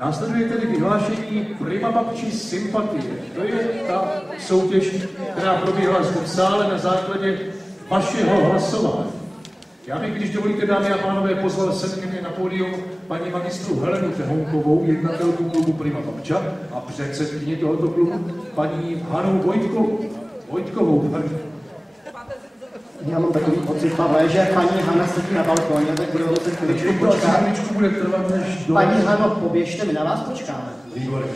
Následuje tedy vyhlášení Prima Babči sympatie. To je ta soutěž, která probíhala zde v sále na základě vašeho hlasování. Já bych, když dovolíte, dámy a pánové, pozval sem ke mně na pódium paní magistru Helenu Tehonkovou, jednatelku klubu Prima Babča a předsedkyni tohoto klubu, paní Hanu Vojtkovou. Já mám takový pocit, Pavle, že paní Hana sedí na balkóně, tak budeme se chvíličku počkat. Chvíličku bude trvat, než do... Paní Hano, poběžte, my na vás počkáme. Výborně.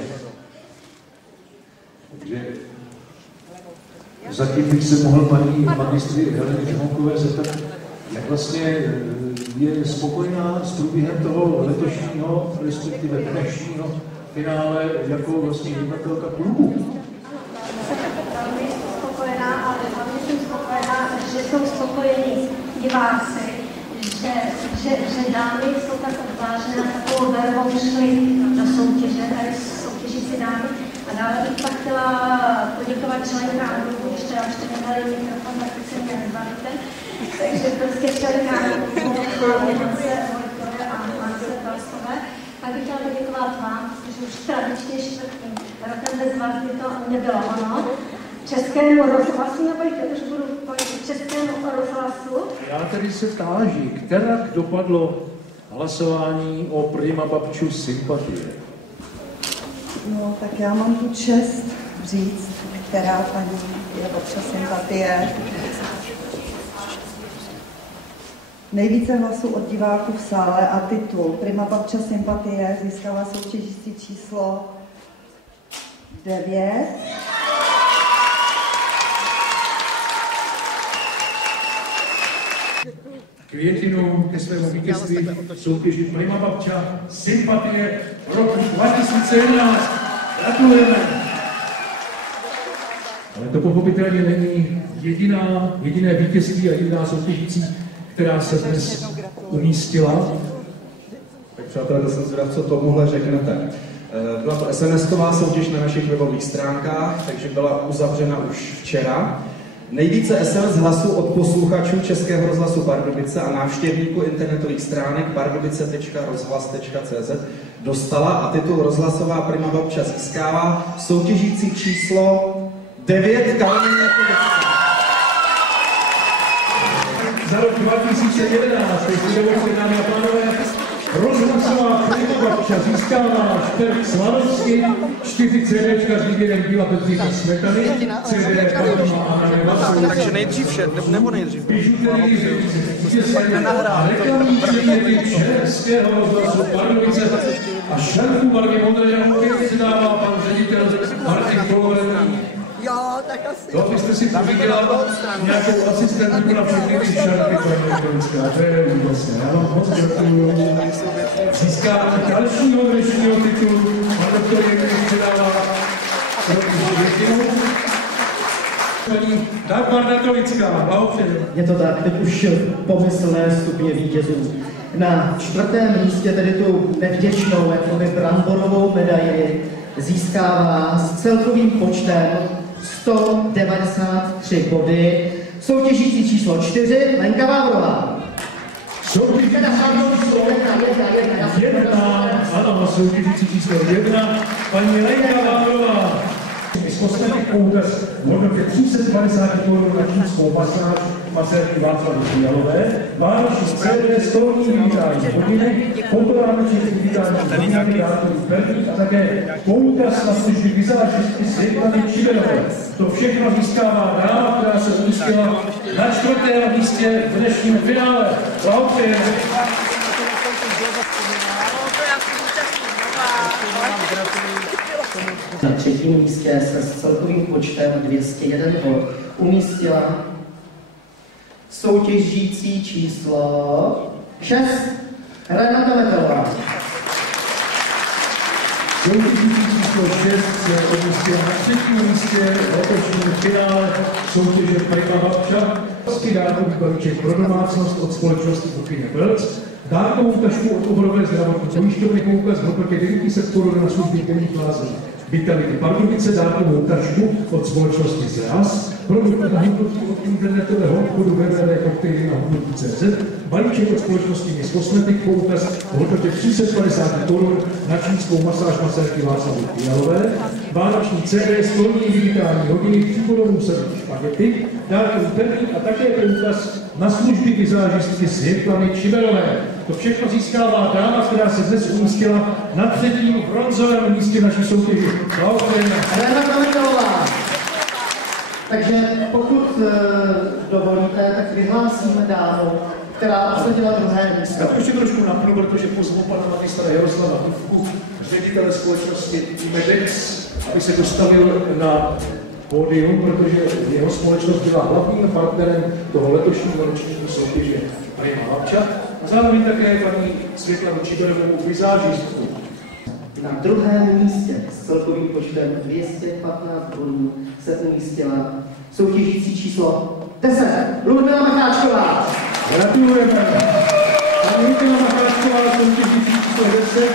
Takže zatím bych se mohl paní magistry Heleny Tehonkové zeptat, jak vlastně je spokojená s průběhem toho letošního, respektive dnešního finále jako vlastně jednatelka klubu. Velmi spokojená, ale hlavně jsem spokojená, že jsou spokojení diváci, že dámy jsou tak odvážné na takovou podařilo přišli do soutěže, tady soutěžící dámy. A dále bych pak chtěla poděkovat členkám, když teda už to nedali mikrofon, tak se mě nezbavíte. Takže prostě členkám, Němce, Vojtové a Mance Palstové. Pak bych chtěla poděkovat vám, protože už tradičně čtvrtým rokem bez vás by to nebylo ono. Českému rozhlasu, nebo už budu pojít Českému rozhlasu. Já tedy se táží, kterak dopadlo hlasování o Prima Babču sympatie? No, tak já mám tu čest říct, která paní je Babča sympatie. Nejvíce hlasů od diváků v sále a titul Prima Babča sympatie získala soutěžící číslo 9. Květinou ke svému vítězství soutěží Prima Babča sympatie roku 2011. Gratulujeme! Ale to pochopitelně není jediné vítězství a jediná soutěžící, která se dnes umístila. Tak přátelé, to jsem zvědav, co tomuhle řeknete. Byla to SMS-ková soutěž na našich webových stránkách, takže byla uzavřena už včera. Nejvíce SMS hlasů od posluchačů Českého rozhlasu Pardubice a návštěvníků internetových stránek pardubice.rozhlas.cz dostala a titul Rozhlasová Prima Babča získává soutěžící číslo 9 Kalmín Jakovická. Za rok 2011, jestli dovolíte, dámy a pánové, Rozhlasová Prima Babča získává Šperk Slavovsky, 4 CDčka s výběrem díla Bedřicha Smetany, CD Kalma a Nevasů. Takže nejdřív vše, nebo nejdřív? Bižuterii a reklamní předměty Českého rozhlasu Pardubice a šerfu barvy modré a opět se dává pan ředitel Martin Kolovený. Jo, tak asi. To byste si povíděla nějakou asistentku na všechny ty šarky, to je úžasné. Já vám moc gratuluju. Získáváme dalšího dnešního titulu. Pan doktor Jekry předává paní Dagmar Natolická. Blahopřejeme. Je to tak, teď už pomyslné stupně vítězů. Na 4. místě tedy tu nevděčnou, jakoby bramborovou medaili získává s celkovým počtem 193 body soutěžící číslo 4 Lenka Vávrová. Soutěžící číslo 1, ano, soutěžící číslo 1, paní Lenka Vávrová. Z kosmetik poukaz v hodnotě 350 Kč na čínskou masáž masérky Václavy Fialové, vánoční CD, stolní vítání hodiny, fotorámeček vítání hodiny, dárkový perník a také poukaz na služby vizážistky Světlany Čiverové. To všechno získává dáma, která se umístila na 4. místě v dnešním finále. Blahopřejeme. Na 3. místě se s celkovým počtem 201 bod umístila soutěžící číslo 6 Renata Metelová. Soutěžící číslo 6 se umístila na 3. místě v letošním finále soutěže Prima Babča. Dárkový balíček pro domácnost od společnosti Kuchyně Plc, dárkovou tašku od oborové zdravotní pojišťovny poukaz v hodnotě 900 Kč na služby denních lázní Vitality Pardubice, dárkovou tašku od společnosti ZRAS, produkt na hudbovku od internetového obchodu www.cocktaily.cz, balíček od společnosti Miss Cosmetic poukaz v hodnotě 350 Kč na čínskou masáž masérky Václavy Fialové, vánoční CD, stolní digitální hodiny, příchodovou sadu špagety, dárkový termín a také poukaz na služby vizážistky Světlany Čiverové. To všechno získává dáma, která se dnes umístila na 3. bronzovém místě naší soutěži. Blahopřejeme. Renata Metelová. Takže pokud dovolíte, tak vyhlásíme dámu, která obsadila 2. místo. Já to ještě trošku napnu, protože pozvu pana magistra Jaroslava Ivku, ředitele společnosti Medex, aby se dostavil na pódium, protože jeho společnost byla hlavním partnerem toho letošního ročního soutěže Prima Babča a zároveň také paní Světlanu Čiberovou vizážistku. Na 2. místě s celkovým počtem 215 bodů se umístila soutěžící číslo 10 Ludmila Macháčková. Gratulujeme. Paní Ludmila Macháčková soutěžící 10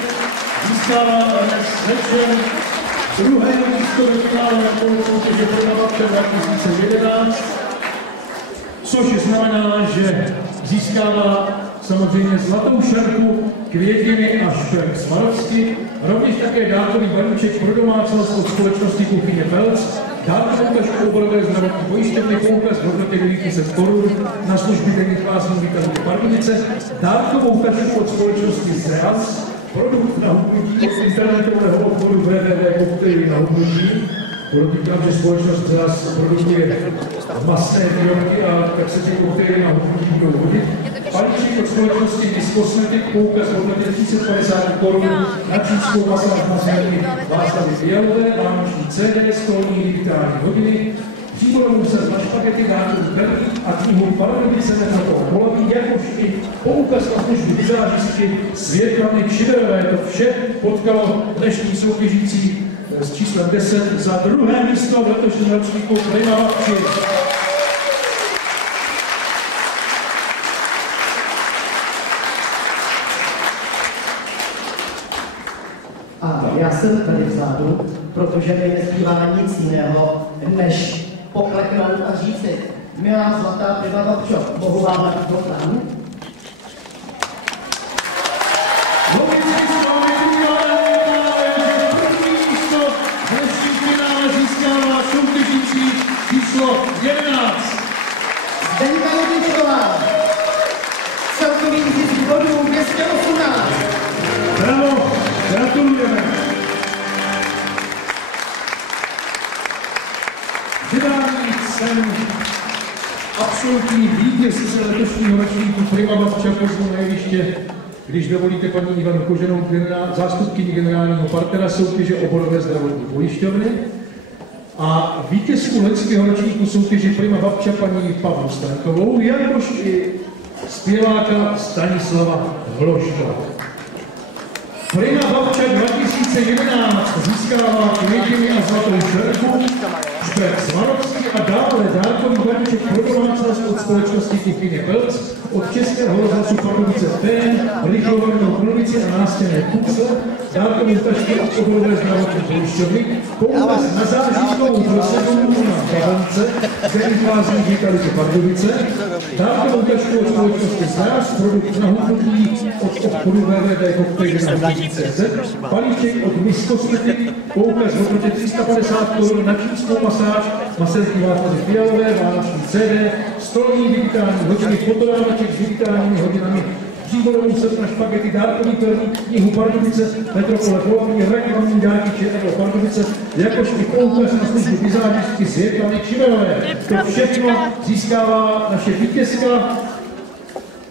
získává Sečen druhé místo ve finále na soutěže Prima Babča 2011, což znamená, že získává samozřejmě zlatou šarku, květiny a šperk Swarovski, rovněž také dárkový balíček pro domácnost od společnosti Kuchyně Pelc, dárkovou tašku oborové zdravotní pojišťovny, poukaz v hodnotě 900 korun na služby denních pásmů Vítamin Pardubice, dárkovou tašku od společnosti Zeas, produkt na hubnutí od internetového obchodu www.koktejly na hubnutí. Podotýkám, že společnost Zeas produkuje masné výrobky a tak se ty koktejly na hubnutí budou hodit. Balíček od společnosti Discosmetic, poukaz v hodnotě 350 korun na čínskou masáž masérky Václavy Fialové, vánoční CD, stolní digitální hodiny, příborovou se na špagety dárků Berlí a knihu Pardubice Neznatou Polaví, jakož i poukaz na službu vizážistky Světlany Čiderové. To vše potkalo dnešní soutěžící s číslem 10 za druhé místo v letošním ročníku Prima Babči. A já jsem tady vzadu, protože mi nezbývá nic jiného, než pokleknout a říci: milá zlatá Prima Babčo, mohu vám dát tam? Dnešní finále získává soutěžící číslo 11. Zdenka Jedličková. Celkový zisk bodů 218. Bravo, gratulujeme. Vydání cen absolutní vítězce letošního ročníku Prima Babča pozvu na jeviště, když dovolíte, paní Ivanu Koženou, zástupkyni generálního partnera soutěže oborové zdravotní pojišťovny, a vítězku loňského ročníku soutěže Prima Babča paní Pavlu Stankovou, jakož i zpěváka Stanislava Hloška. Prima Babča 2011 získává květiny a zlatou šerku, šperk Swarovski a dále dárkový balíček pro domácnost od společnosti Kuchyně Pelc, od Českého rozhlasu Pardubice TN, rychlovodnou klonici a nástěnné půce, dárkovou tašku od oborové zdravotní pojišťovny, poukaz na zážitkovou prosedu na Babonce, kde vychází Vítamin Pardubice, dárkovou tašku od společnosti Zeas, produkt na hubnutí od obchodu www.koktejly.cz, balíček od Miss Cosmetic, poukaz v hodnotě 350 korun na čínskou masáž, masérky Václavy Fialové, vánoční CD, stolní digitální hodiny, fotodávaček s digitálními hodinami, příborovou set na špagety, dárkový perník, knihu Pardubice, Metropole Polaví, reklamní dárky ČNO Pardubice, jakož i poukaz na službu vizážistky Světlany Čiderové. To všechno získává naše vítězka,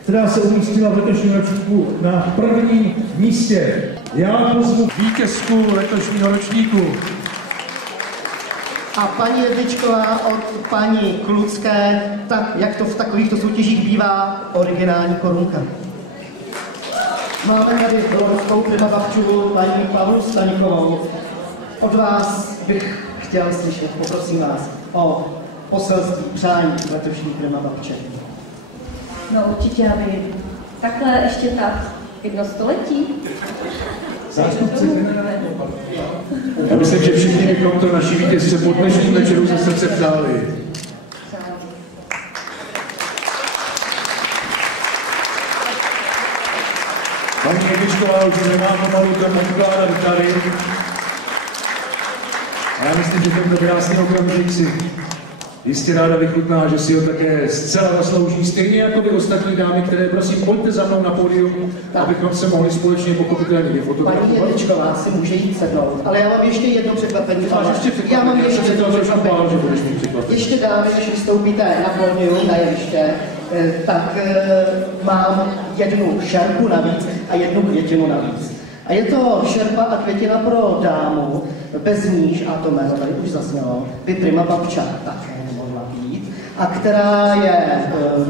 která se umístila v letošním ročníku na prvním místě. Já pozvu vítězku letošního ročníku. A paní Jedličková od paní Klucké, tak jak to v takovýchto soutěžích bývá, originální korunka. Máme tady loňskou Prima Babču paní Pavlu Staňkovou. Od vás bych chtěl slyšet, poprosím vás, o poselství, přání letošní Prima Babče. No určitě, aby takhle ještě tak jedno století. Já myslím, že všichni bychom to naší vítězce po dnešním večeru ze srdce přáli. Paní Jedličková už nemá pomalu tam odkládat tady. A já myslím, že tento krásný okamžik si jistě ráda vychutná, že si ho také zcela zaslouží, stejně jako by ostatní dámy, které prosím pojďte za mnou na pódium, abychom se mohli společně pochopitelně vyfotografovat. Paní Jedličková si může jít sednout, ale já mám ještě jedno překvapení. Já mám ještě jedno překvapení. Ještě dámy, než vystoupíte na pódium, na jeviště, tak mám jednu šerpu navíc a jednu květinu navíc. A je to šerpa a květina pro dámu, bez níž, a to jméno tady už zaznělo, by Prima Babča také nemohla být, a která je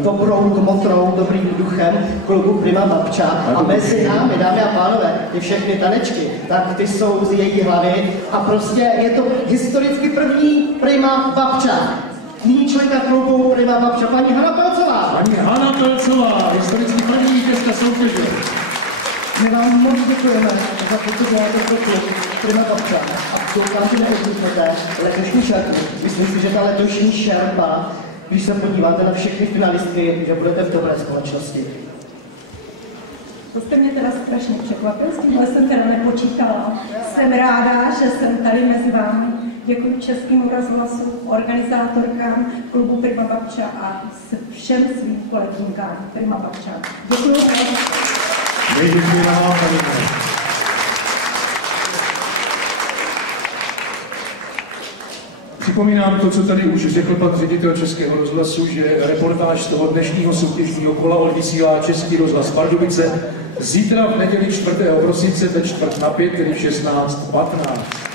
dobrou kmotrou, dobrým duchem klubu Prima Babča. A mezi námi, dámy a pánové, ty všechny tanečky, tak ty jsou z její hlavy a prostě je to historicky první Prima Babča. Nyní členka klubu Prima Babča, paní Hana Pelcová. Paní Hana Pelcová, historicky první vítězka soutěže. My vám moc děkujeme za to, co děláte pro klub Prima Babča a doufám, že neodmítnete letošní šerpu. Myslím si, že ta letošní šerpa, když se podíváte na všechny finalistky, že budete v dobré společnosti. To jste mě teda strašně překvapil, s tímhle jsem teda nepočítala. Jsem ráda, že jsem tady mezi vámi. Děkuji Českému rozhlasu, organizátorkám klubu Prima Babča a všem svým kolegyňkám Prima Babča. Děkuji. Děkuji vám, paní. Připomínám to, co tady už řekl pan ředitel Českého rozhlasu, že reportáž z toho dnešního soutěžního kola odvysílá Český rozhlas Pardubice zítra v neděli 4. prosince ve 4:05, tedy v 16:15.